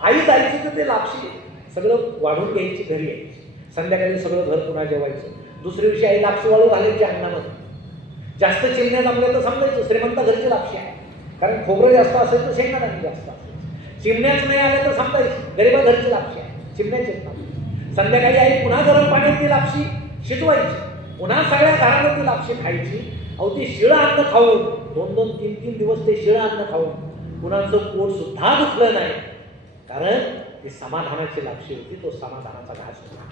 आई जायची तर ते लापशी सगळं वाढून घ्यायची, घरी यायची. संध्याकाळी सगळं घर पुन्हा जेवायचं. दुसऱ्या दिवशी आई लापशी वाळू घालायची अंगणामध्ये. जास्त चिमण्या जमल्या तर समजायचं श्रीमंत घरची लापशी आहे, कारण खोबरं जास्त असेल तर शेंगदाणे जास्त असेल. चिमण्याच नाही आल्या तर समजायचं गरीबा घरची लापशी आहे, चिमण्याची येत. संध्याकाळी आई पुन्हा गरम पाण्यात ती लापशी शिजवायची, पुन्हा सगळ्या घराला ती लापशी खायची. अहो, ती शिळं अन्न खाऊन 2-2, 3-3 दिवस ते शिळं अन्न खाऊन कुणाचं पोट सुद्धा दुखलं नाही, कारण ती समाधानाची लापशी होती, तो समाधानाचा घास होता.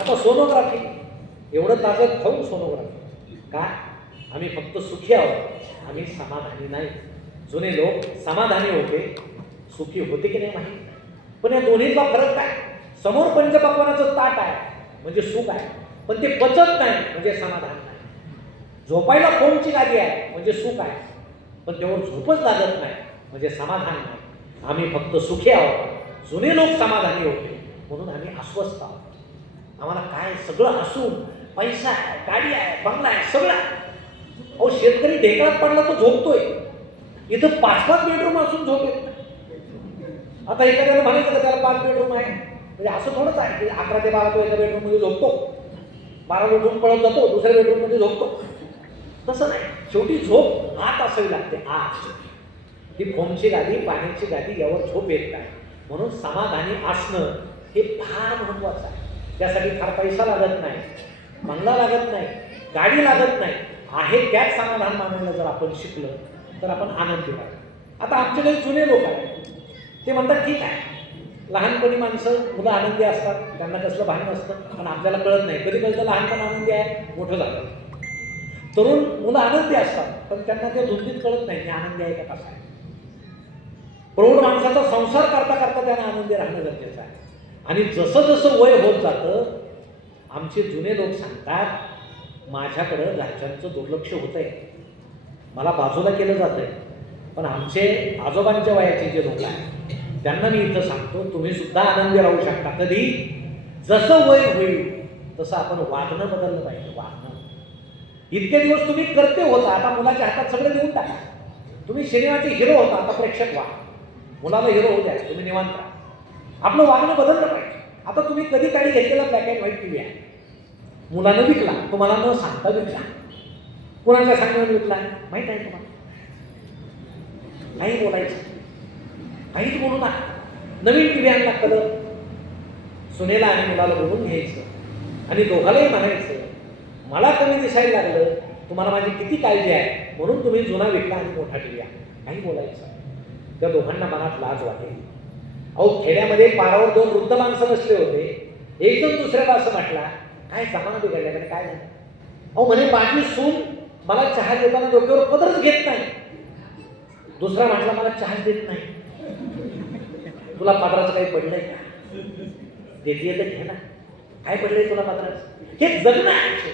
आता सोनोग्राफी, एवढं ताजं खाऊन सोनोग्राफी का? आम्ही फक्त सुखी आहोत, आम्ही समाधानी नाही. जुने लोक समाधानी होते, सुखी होते की नाही माहीत. पण या दोन्हीतला फरक काय? समोर पंचपक्वान्नाचं ताट आहे म्हणजे सुख आहे, पण ते पचत नाही म्हणजे समाधान नाही. झोपायला फोमची गादी आहे म्हणजे सुख आहे, पण त्यावर झोपच लागत नाही म्हणजे समाधान नाही. आम्ही फक्त सुखी आहोत. जुने लोक समाधानी होते म्हणून आम्ही अस्वस्थ आहोत. आम्हाला काय सगळं असून, पैसा आहे, गाडी आहे, बंगला आहे, सगळं. अहो, शेतकरी ढेकळात पडला तो झोपतोय, इथं 5-5 बेडरूम असून झोप येत नाही. आता एखाद्याला म्हणायचं का त्याला 5 बेडरूम आहे, म्हणजे असं थोडंच आहे की 11 ते 12 तो एका बेडरूममध्ये झोपतो, 12 बेडरूम पळत जातो, दुसऱ्या बेडरूममध्ये झोपतो. तसं नाही. शेवटी झोप आत असावी लागते, आत. ती फोमची गादी, पाण्याची गादी, यावर झोप येत नाही. म्हणून समाधानी असणं हे फार महत्वाचं आहे. त्यासाठी फार पैसा लागत नाही, बंगला लागत नाही, गाडी लागत नाही. आहे त्यात समाधान मानायला जर आपण शिकलं तर आपण आनंदी राहतो. आता आमच्याकडे जुने लोक आहेत, ते म्हणतात ठीक आहे, लहानपणी माणसं, मुलं आनंदी असतात, त्यांना कसलं भान नसतं, पण आपल्याला कळत नाही. कधी कळतं लहानपण आनंदी आहे, मोठं झालं. तरुण मुलं आनंदी असतात, पण त्यांना ते धुंदीत कळत नाही की आनंदी आहे का कसा आहे. प्रौढ माणसाचा संसार करता करता त्यांना आनंदी राहणं गरजेचं आहे. आणि जसं जसं वय होत जातं, आमचे जुने लोक सांगतात माझ्याकडं घरच्यांचं दुर्लक्ष होत आहे, मला बाजूला केलं जात आहे. पण आमचे आजोबांच्या वयाचे जे लोक आहेत त्यांना मी इथं सांगतो, तुम्ही सुद्धा आनंदी राहू शकता. कधी? जसं वय होईल तसं आपण वागणं बदललं पाहिजे. वागणं इतके दिवस तुम्ही करते होता, आता मुलाच्या हातात सगळं देऊन टाका. तुम्ही सिनेमाचे हिरो होता, आता प्रेक्षक व्हा. मुलाला हिरो होऊ द्या, तुम्ही निवांत राहा. आपलं वागणं बदललं पाहिजे. आता तुम्ही कधी काढी घेतलेला ब्लॅक अँड व्हाईट टीव्ही आहे, मुलानं विकला, तुम्हाला न सांगता विकला. कुणाच्या सांगण्यावर विकला माहीत आहे तुम्हाला? काही बोलायचं, काहीच बोलू नका. नवीन टीव्ही आणला, कलर, सुनेला आणि मुलाला बोलून घ्यायचं आणि दोघालाही म्हणायचं मला कमी दिसायला लागलं, तुम्हाला माझी किती काळजी आहे, म्हणून तुम्ही जुना विकला आणि मोठा टीव्ही आणला. काही बोलायचं. त्या दोघांना मनात लाज वाटेल. अहो, खेड्यामध्ये पारावर 2 वृद्ध माणसं बसले होते. एकदम दुसऱ्याला असं म्हटला, काय जमाना बिघडल्याकडे काय झालं? अहो म्हणे, माझी सून मला चहा देताना डोक्यावर पदरच घेत नाही. दुसरा म्हटला, मला चहाच देत नाही. तुला पदराचं काही पडलंय का? देतीये तर घे ना. काय पडलंय तुला पदराचं? हे जगणं आहे.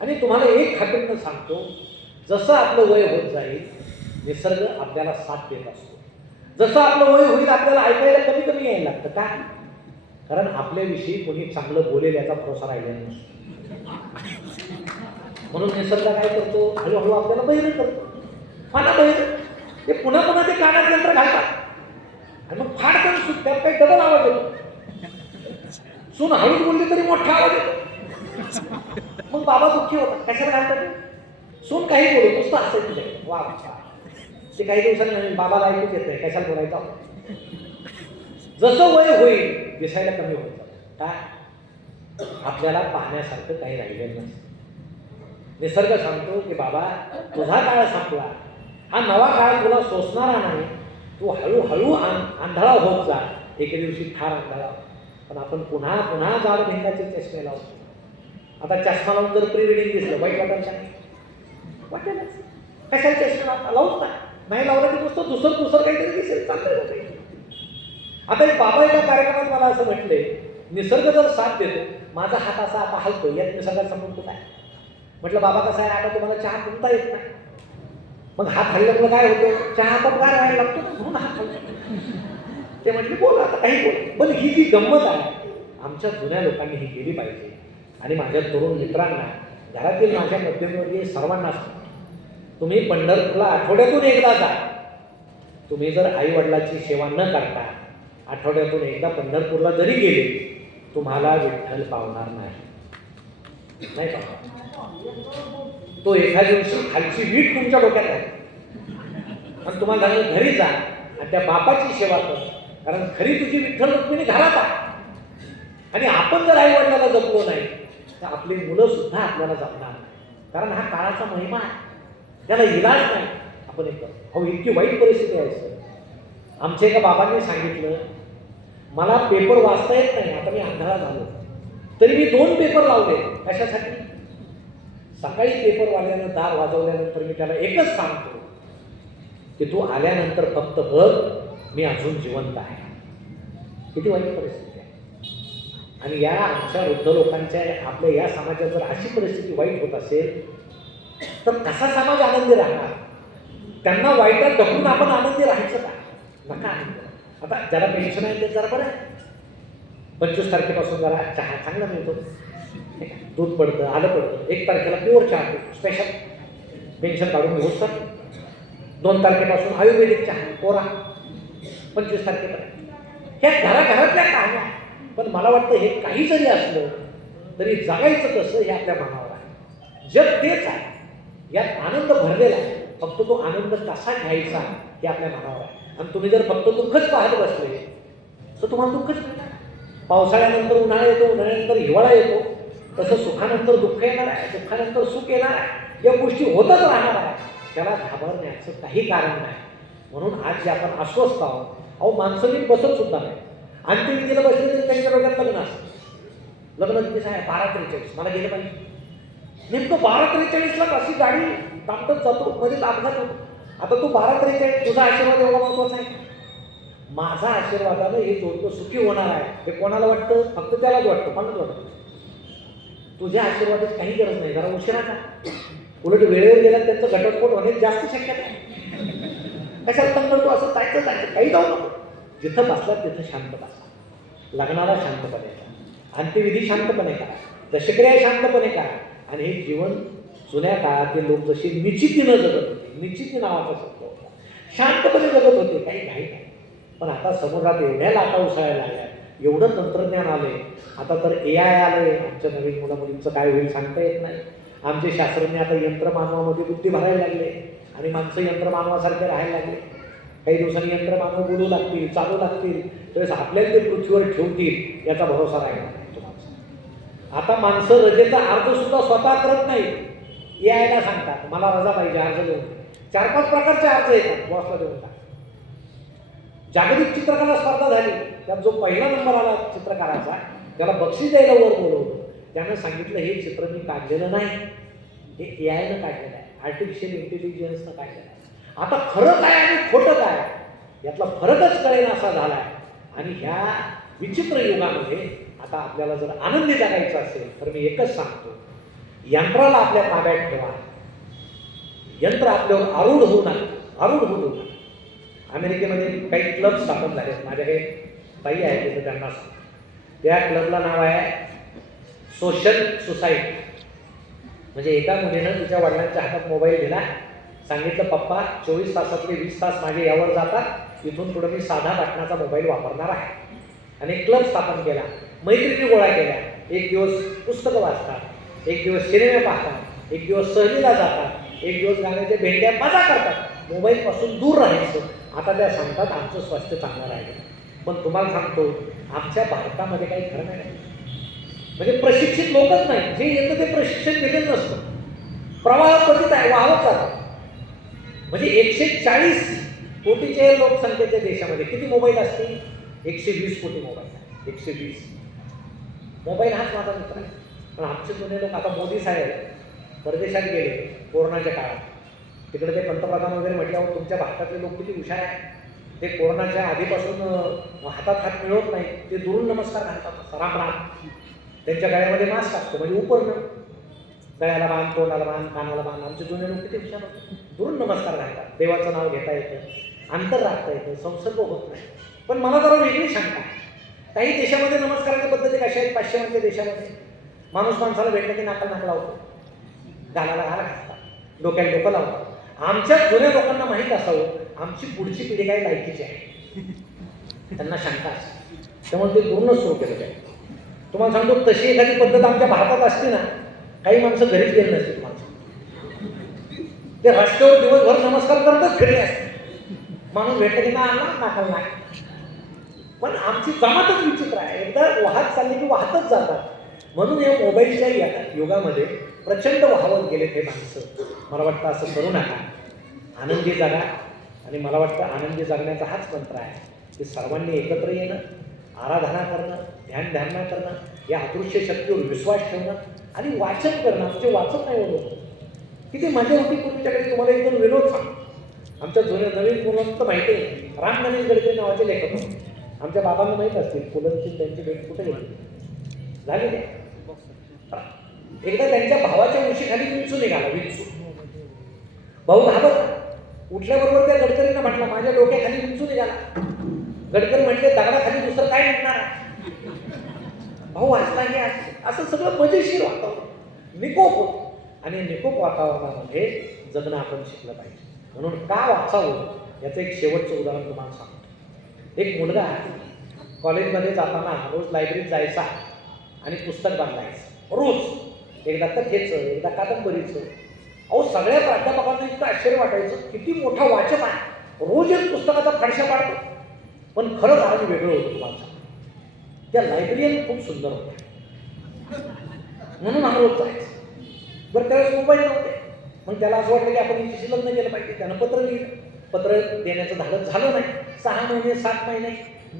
आणि तुम्हाला एक खात्रीनं सांगतो, जसं आपलं वय होत जाईल निसर्ग आपल्याला साथ देत असतो. जसं आपलं वय होईल आपल्याला ऐकायला कमी कमी यायला लागतं. का? कारण आपल्याविषयी कोणी चांगलं बोलेल याचा भरोसा राहिलेला नसतो. म्हणून निसर्ग काय करतो, हळूहळू आपल्याला बहिरं करतो. फाना बहिरं, ते पुन्हा पुन्हा ते कानात यंत्र घालतात आणि मग फाडकन सुटतात, काही डबल आवाज येतो. सून हळूच बोलली तरी मोठा आवाज येतो. मग बाबा दुःखी होतात. कशाला घालतात? सून काही बोलू, नुसतं असायचं. वा, ते काही दिवसांनी म्हणेल बाबाला ऐकूच येत नाही, कशाला बोलायचं. जसं वय होईल दिसायला कमी होत जातं. काय? आपल्याला पाहण्यासारखं काही राहिलेलं नसतं. निसर्ग सांगतो की बाबा, तुझा काळ संपला, हा नवा काळ तुला सोसणारा नाही. तू हळूहळू आंधळा होत जा. एके दिवशी ठार आंधळा. पण आपण पुन्हा पुन्हा जाड भिंगाचे चष्मे लावतो. आता चष्मा लावून जर प्री रिडिंग दिसलं, वाईट वाटायचं नाही? वाटेल. कशाला चष्मा लावूच नाही लावला की नुसतं दुसरं काहीतरी दिसेल, चालतंय होते. आता एक बाबा एका कार्यक्रमात मला असं म्हटले, निसर्ग जर साथ देतो, माझा हात असा आता हलतो, यात निसर्गात समजतो काय? म्हटलं बाबा कसं आहे, आता तुम्हाला चहा पिता येत नाही, मग हात हल्ल्यामुळे काय होतं, चहा हातात गार व्हायला लागतो, म्हणून हात हलतो. ते म्हटले बोल, आता काही बोल. पण ही जी गंमत आहे आमच्या जुन्या लोकांनी ही केली पाहिजे. आणि माझ्या तरुण मित्रांना, घरातील माझ्या मध्यमवर्गीय सर्वांना तुम्ही पंढरपूरला आठवड्यातून एकदा जा. तुम्ही जर आई वडिलाची सेवा न करता आठवड्यातून एकदा पंढरपूरला जरी गेले, तुम्हाला विठ्ठल पावणार नाही. नाही पावणार. तो एका दिवशी खालची वीट तुमच्या डोक्यात आहे आणि तुम्हाला घरी जा आणि त्या बापाची सेवा कर. कारण खरी तुझी विठ्ठल रुक्मिणी घरात आहे. आणि आपण जर आई वडिलाला जपलो नाही तर आपली मुलं सुद्धा आपल्याला जपणार नाही. कारण हा काळाचा महिमा आहे, त्याला इलाज नाही. आपण एक अहो, इतकी वाईट परिस्थिती आहे सर. आमच्या एका बाबांनी सांगितलं, मला पेपर वाचता येत नाही, आता मी आंधळा झालो, तरी मी 2 पेपर लावले. कशासाठी? सकाळी पेपरवाल्यानं दार वाजवल्यानंतर मी त्याला एकच सांगतो की तू आल्यानंतर फक्त बघ, मी अजून जिवंत आहे. किती वाईट परिस्थिती आहे. आणि या आमच्या वृद्ध लोकांच्या, आपल्या या समाजात जर अशी परिस्थिती वाईट होत असेल तर कसा समाज आनंदी राहणार? त्यांना वाईटात ढकलून आपण आनंदी राहायचं का? नका. आता ज्याला पेन्शन आहे ते जरा बरं आहे, 25 तारखेपासून जरा चहा चांगला मिळतो, दूध पडतं, आलं पडतं. 1 तारखेला प्युअर चहा स्पेशल पेन्शन काढून घेऊ सर. 2 तारखेपासून आयुर्वेदिक चहा कोरा, 25 तारखेपर्यंत. ह्या घराघरातल्या कहाण्या. पण मला वाटतं हे काही जरी असलं तरी जगायचं कसं हे आपल्या मनावर आहे. जग तेच आहे, यात आनंद भरलेला आहे. फक्त तो आनंद कसा घ्यायचा हे आपल्या मनावर आहे. आणि तुम्ही जर फक्त दुःखच पाहत बसले तर तुम्हाला दुःखच मिळणार. पावसाळ्यानंतर उन्हाळा येतो, उन्हाळ्यानंतर हिवाळा येतो, तसं सुखानंतर दुःख येणार आहे, दुःखानंतर सुख येणार आहे. या गोष्टी होतच राहणार आहे. त्याला घाबरण्याचं काही कारण नाही. म्हणून आज जे आपण अस्वस्थ आहोत, अहो माणसं नीट बसत सुद्धा नाही. अंत्यविधीला बसले तरी त्यांच्या डोक्यात लग्न असतं. लग्न किती आहे? 12:43. मला गेलं पाहिजे. नेमकं 12:43ला अशी गाडी तापत जातो, मध्ये अपघात होतो. आता तू 12:43, तुझा आशीर्वाद एवढा महत्वाचा आहे. माझा आशीर्वादानं हे जोडपं सुखी होणार आहे हे कोणाला वाटतं? फक्त त्यालाच वाटतं, कोणालाच वाटतं. तुझ्या आशीर्वादाची काही गरज नाही, जरा उशिरा का. उलट वेळेवर गेला त्यांचं घटस्फोट होण्याची जास्त शक्यता आहे. कशाला तंग करतो? असं जायचं काही जाऊ नको. जिथं बसला तिथं शांत बसा. लग्नाला शांतपणे करा, अंत्यविधी शांतपणे करा, दशक्रिया शांतपणे करा. आणि हे जीवन जुन्या काळातील लोक जशी निश्चितीनं जगत होते, निश्चिती नावाचा शब्द होता, शांतपणे जगत होते, काही घाई नाही. पण आता समुद्रात एवढ्या लाटा उसळायला लागल्या, एवढं तंत्रज्ञान आलंय. आता तर AI आलंय. आमच्या नवीन मुला मुलींचं काय होईल सांगता येत नाही. आमचे शास्त्रज्ञ आता यंत्रमानवामध्ये बुद्धी भरायला लागले आणि माणसं यंत्रमानवासारखे राहायला लागले. काही दिवसांनी यंत्रमानव बोलू लागतील, चालू लागतील, त्यावेळेस आपल्याला ते पृथ्वीवर ठेवतील याचा भरोसा राहिला नाही. आता माणसं रजेचा अर्ज सुद्धा स्वतः करत नाही, AI ला सांगतात मला रजा पाहिजे, अर्ज देऊन. 4-5 प्रकारचे अर्ज येतात, बॉसला देऊन टाक. जागतिक चित्रकला स्पर्धा झाली, त्यात जो पहिला नंबर आला चित्रकाराचा त्याला बक्षीस द्यायला वर बोलवलं. त्यानं सांगितलं हे चित्र मी काढलेलं नाही, हे AI नं काढलेलं आहे, आर्टिफिशियल इंटेलिजन्सनं काढलेलं आहे. आता खरं काय आणि खोटं काय यातला फरकच कळेल असा झाला आहे. आणि ह्या विचित्र युगामध्ये आता आपल्याला जर आनंदी जगायचं असेल तर मी एकच सांगतो, यंत्राला आपल्या ताब्यात ठेवा, यंत्र आपल्यावर आरूढ होऊ नका. अमेरिकेमध्ये काही क्लब स्थापन झाले, माझ्याकडे ताई आहे तिथं, त्यांना सांगतो. त्या क्लबला नाव आहे सोशल सोसायटी. म्हणजे एका मुलीनं तिच्या वडिलांच्या हातात मोबाईल दिला, सांगितलं पप्पा 24 तासातले 20 तास माझे यावर जातात, इथून पुढे मी साधा बटनाचा मोबाईल वापरणार आहे. आणि क्लब स्थापन केला, मैत्रिणी गोळा केल्या. एक दिवस पुस्तकं वाचतात, एक दिवस सिनेमे पाहतात, एक दिवस सहलीला जातात, एक दिवस गाण्याच्या भेंड्या मजा करतात. मोबाईलपासून दूर राहायचं. आता त्या सांगतात आमचं स्वास्थ्य चांगलं राहिलं. पण तुम्हाला सांगतो आमच्या भारतामध्ये काही खरं नाही. म्हणजे प्रशिक्षित लोकच नाही, जे येतं ते प्रशिक्षण दिलेलं नसतं, प्रवाह पतित आहे, वाहत जातात. म्हणजे 140 कोटीच्या लोकसंख्येच्या देशामध्ये किती मोबाईल असतील? 120 कोटी मोबाईल आहे. 120 मोबाईल हाच माझा मित्र आहे. पण आमचे जुने लोक, आता मोदी साहेब परदेशात गेले कोरोनाच्या काळात, तिकडे ते पंतप्रधान वगैरे म्हटल्यावर तुमच्या भारतातले लोक किती हुशार आहेत. ते कोरोनाच्या आधीपासून हातात हात मिळवत नाही, ते दुरून नमस्कार घालतात, राम राम. त्यांच्या गळ्यामध्ये मास्क असतो, म्हणजे उपरणं, गळ्याला बांध, तोंडाला बांध, कानाला बांध. आमचे जुने लोक किती हुशार होते, दुरून नमस्कार घालतात. देवाचं नाव घेता येतं, अंतर राखता येतं, संसर्ग होत नाही. पण मला जरा वेगळी शंका आहे, काही देशामध्ये नमस्काराच्या पद्धती कशा आहेत? पाश्चिमात्य देशामध्ये माणूस माणसाला भेटलं की नाकाला नाक लावतो, गालाला घाला घालतात, डोक्याला डोकं लावतात. आमच्या जुन्या लोकांना माहीत असावं आमची पुढची पिढी काही लायकीची आहे, त्यांना शंका असते, त्यामुळे ते पूर्ण सुरू केलं जाईल. तुम्हाला सांगतो तशी एखादी पद्धत आमच्या भारतात असते ना, काही माणसं घरीच गेले नसतील. माणसं ते रस्त्यावर दिवसभर नमस्कार करतच फिरले असते, माणूस भेटलं की ना आला नाकाला नाही. पण आमची जमातच विचित्र आहे, एकदा वाहत चालली की वाहतच जातात. म्हणून या मोबाईलच्या या युगामध्ये प्रचंड वाहवत गेले ते माणसं. मला वाटतं असं करू नका, आनंदी जगा. आणि मला वाटतं आनंदी जगण्याचा हाच मंत्र आहे की सर्वांनी एकत्र येणं, आराधना करणं, ध्यान करणं, या अदृश्य शक्तीवर विश्वास ठेवणं आणि वाचन करणं. आमचे वाचत नाही होतं, किती मजा होती पूर्वीच्याकडे. तुम्हाला एकदम विनोद सांग, आमच्या जुन्या नवीन मुलांना तर माहिती आहे, राम गणेश गडकरी नावाचे लेखक होते. आमच्या बाबांना माहीत असतील पुलंची त्यांची भेट कुठे गेली झाली नाही. एकदा त्यांच्या भावाच्या उशीखाली विंचू निघाला, विंचू. भाऊ घाबरला, उठल्याबरोबर त्या गडकरींना म्हटलं माझ्या डोक्याखाली विंचू निघाला. गडकरी म्हटले दगडाखाली दुसरं काय निघणार? भाऊ हसला की असं सगळं मजेशीर वातावरण, निकोप होतं. आणि निकोप वातावरणामध्ये जगणं आपण शिकलं पाहिजे. म्हणून का वाचावं याचं एक शेवटचं उदाहरण तुम्हाला सांगतो. एक मुलगा कॉलेजमध्ये जाताना रोज लायब्ररीत जायचा आणि पुस्तक बांधायचं रोज, एकदा कथेचं, एकदा कादंबरीचं. अहो सगळ्या प्राध्यापकांना इतकं आश्चर्य वाटायचं, किती मोठा वाचक आहे, रोज एक पुस्तकाचा फडशा पाडतो. पण खरं कारण वेगळं होतं तुम्हाला. त्या लायब्ररीयन खूप सुंदर होत्या, म्हणून हा रोज जायचं. बरं त्यावेळेस मोबाईल नव्हते, मग त्याला असं वाटलं की आपण हिच्याशी लग्न केलं पाहिजे. त्यानं पत्र लिहिलं, पत्र देण्याचं धाडस झालं नाही. 6 महिने 7 महिने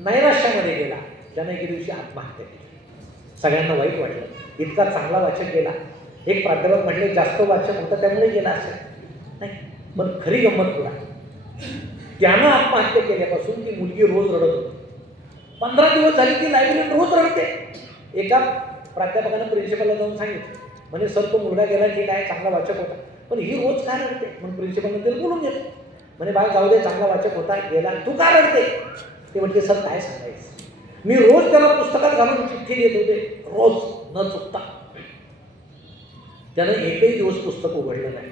नैराश्यामध्ये गेला. त्यानं एके दिवशी आत्महत्या केली. सगळ्यांना वाईट वाटलं, इतका चांगला वाचक गेला. एक प्राध्यापक म्हटले जास्त वाचक होतं त्यामुळे गेला असेल नाही, पण खरी गंमत तुला त्यानं आत्महत्या केल्यापासून ती मुलगी रोज रडत होती. 15 दिवस झाली ती लायब्ररीत रोज रडते. एका प्राध्यापकानं प्रिन्सिपलला जाऊन सांगितलं, म्हणजे सर तो मुलगा गेला ठीक आहे, चांगला वाचक होता, पण ही रोज काय रडते? मग प्रिन्सिपलनं त्याला बोलून घेतलं, म्हणे बाळ जाऊ दे, चांगला वाचक होता गेला, तू का रडते? ते म्हणते सर काय सांगायचं, मी रोज त्याला पुस्तकात घालून चिठ्ठी देत होते, रोज न चुकता. त्यानं एकही दिवस पुस्तक उघडलं नाही.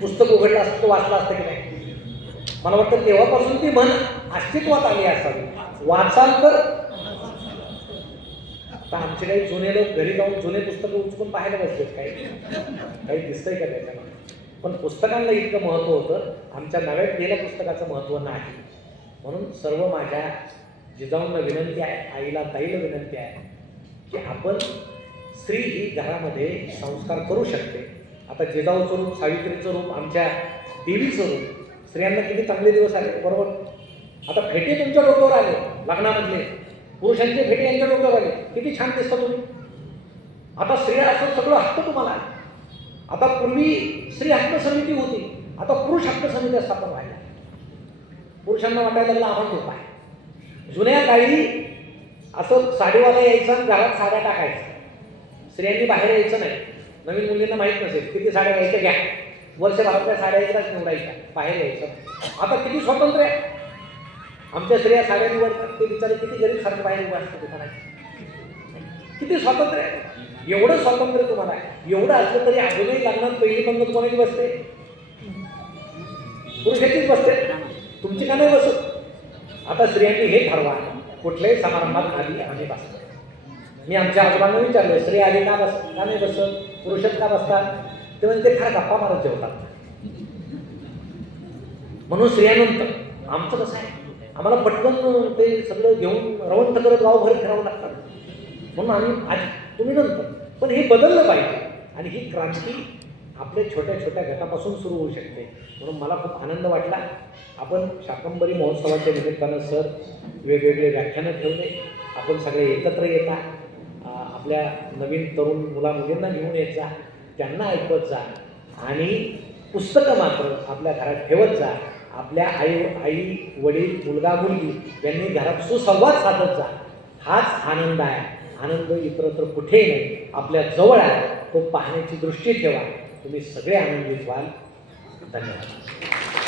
पुस्तक उघडलं असतं तर वाचलं असतं की नाही? मला वाटतं तेव्हापासून ती म्हण अस्तित्वात आली असावी, वाचाल तर. आता आमचे काही जुने लोक घरी जाऊन जुने पुस्तकं उचकून पाहायला बसलेत, काही दिसतंय का त्याच्यामध्ये? पण पुस्तकांना इतकं महत्त्व होतं, आमच्या नव्या पिढीला पुस्तकाचं महत्त्व नाही. म्हणून सर्व माझ्या जिजाऊंना विनंती आहे, आईला ताईला विनंती आहे की आपण स्त्री ही घरामध्ये संस्कार करू शकते. आता जिजाऊचं रूप, सावित्रीचं रूप, आमच्या देवीचं रूप, स्त्रियांना किती चांगले दिवस आले, बरोबर. आता फेटे तुमच्या डोक्यावर आले लग्नामधले, पुरुषांचे फेटे यांच्या डोक्यावर आले, किती छान दिसता तुम्ही. आता स्त्रिया असं सगळं हक्क तुम्हाला आहे. आता पूर्वी स्त्री हक्क समिती होती, आता पुरुष हक्क समिती स्थापन व्हायला. पुरुषांना वाटायला लागलं आम्हाला धोका आहे. जुन्या काळी असं साडीवाला यायचं, घरात साड्या टाकायचं, स्त्रियांनी बाहेर यायचं नाही. नवीन मुलींना माहीत नसेल किती साड्या घ्यायच्या घ्या, वर्षभरातल्या साड्या एकदाच निवडायच्या, बाहेर यायचं. आता किती स्वातंत्र्य आहे, आमच्या स्त्रिया साड्या निवडतात, ते बिचारे किती गरीब सारखं बाहेर उभं असतं दुकानात. किती स्वातंत्र्य आहे, एवढं स्वातंत्र्य तुम्हाला आहे. एवढं असलं तरी अजूनही लग्नात पहिली पंगत कोणाची बसते? पुरुषाचीच बसते, तुमची का नाही बसत? आता स्त्रियांनी हे ठरवा, कुठल्याही समारंभात आधी आम्ही बसतो. मी आमच्या आजोबांना विचारलं, स्त्री आधी का नाही बसत, पुरुषच का बसतात? ते म्हणजे फार गप्पा मारत जेवतात. म्हणून स्त्रियांनंतर आमचं कसं आहे, आम्हाला पटकन ते सगळं घेऊन रवंथ करत गावभर फिरावं लागतात. म्हणून आम्ही आधी, तुम्ही नंतर. पण हे बदललं पाहिजे आणि ही क्रांती आपल्या छोट्या छोट्या गटापासून सुरू होऊ शकते. म्हणून मला खूप आनंद वाटला. आपण शाकंभरी महोत्सवाच्या निमित्तानं सर वेगवेगळे व्याख्यानं ठेवले, आपण सगळे एकत्र येता, आपल्या नवीन तरुण मुलामुलींना घेऊन येत जा, त्यांना ऐकवत जा आणि पुस्तकं मात्र आपल्या घरात ठेवत जा. आपल्या आई वडील, मुलगा मुलगी यांनी घरात सुसंवाद साधत जा. हाच आनंद आहे. आनंद इतरत्र कुठेही नाही, आपल्या जवळ आहे. तो पाहण्याची दृष्टी ठेवा, तुम्ही सगळे आनंदित व्हाल. धन्यवाद.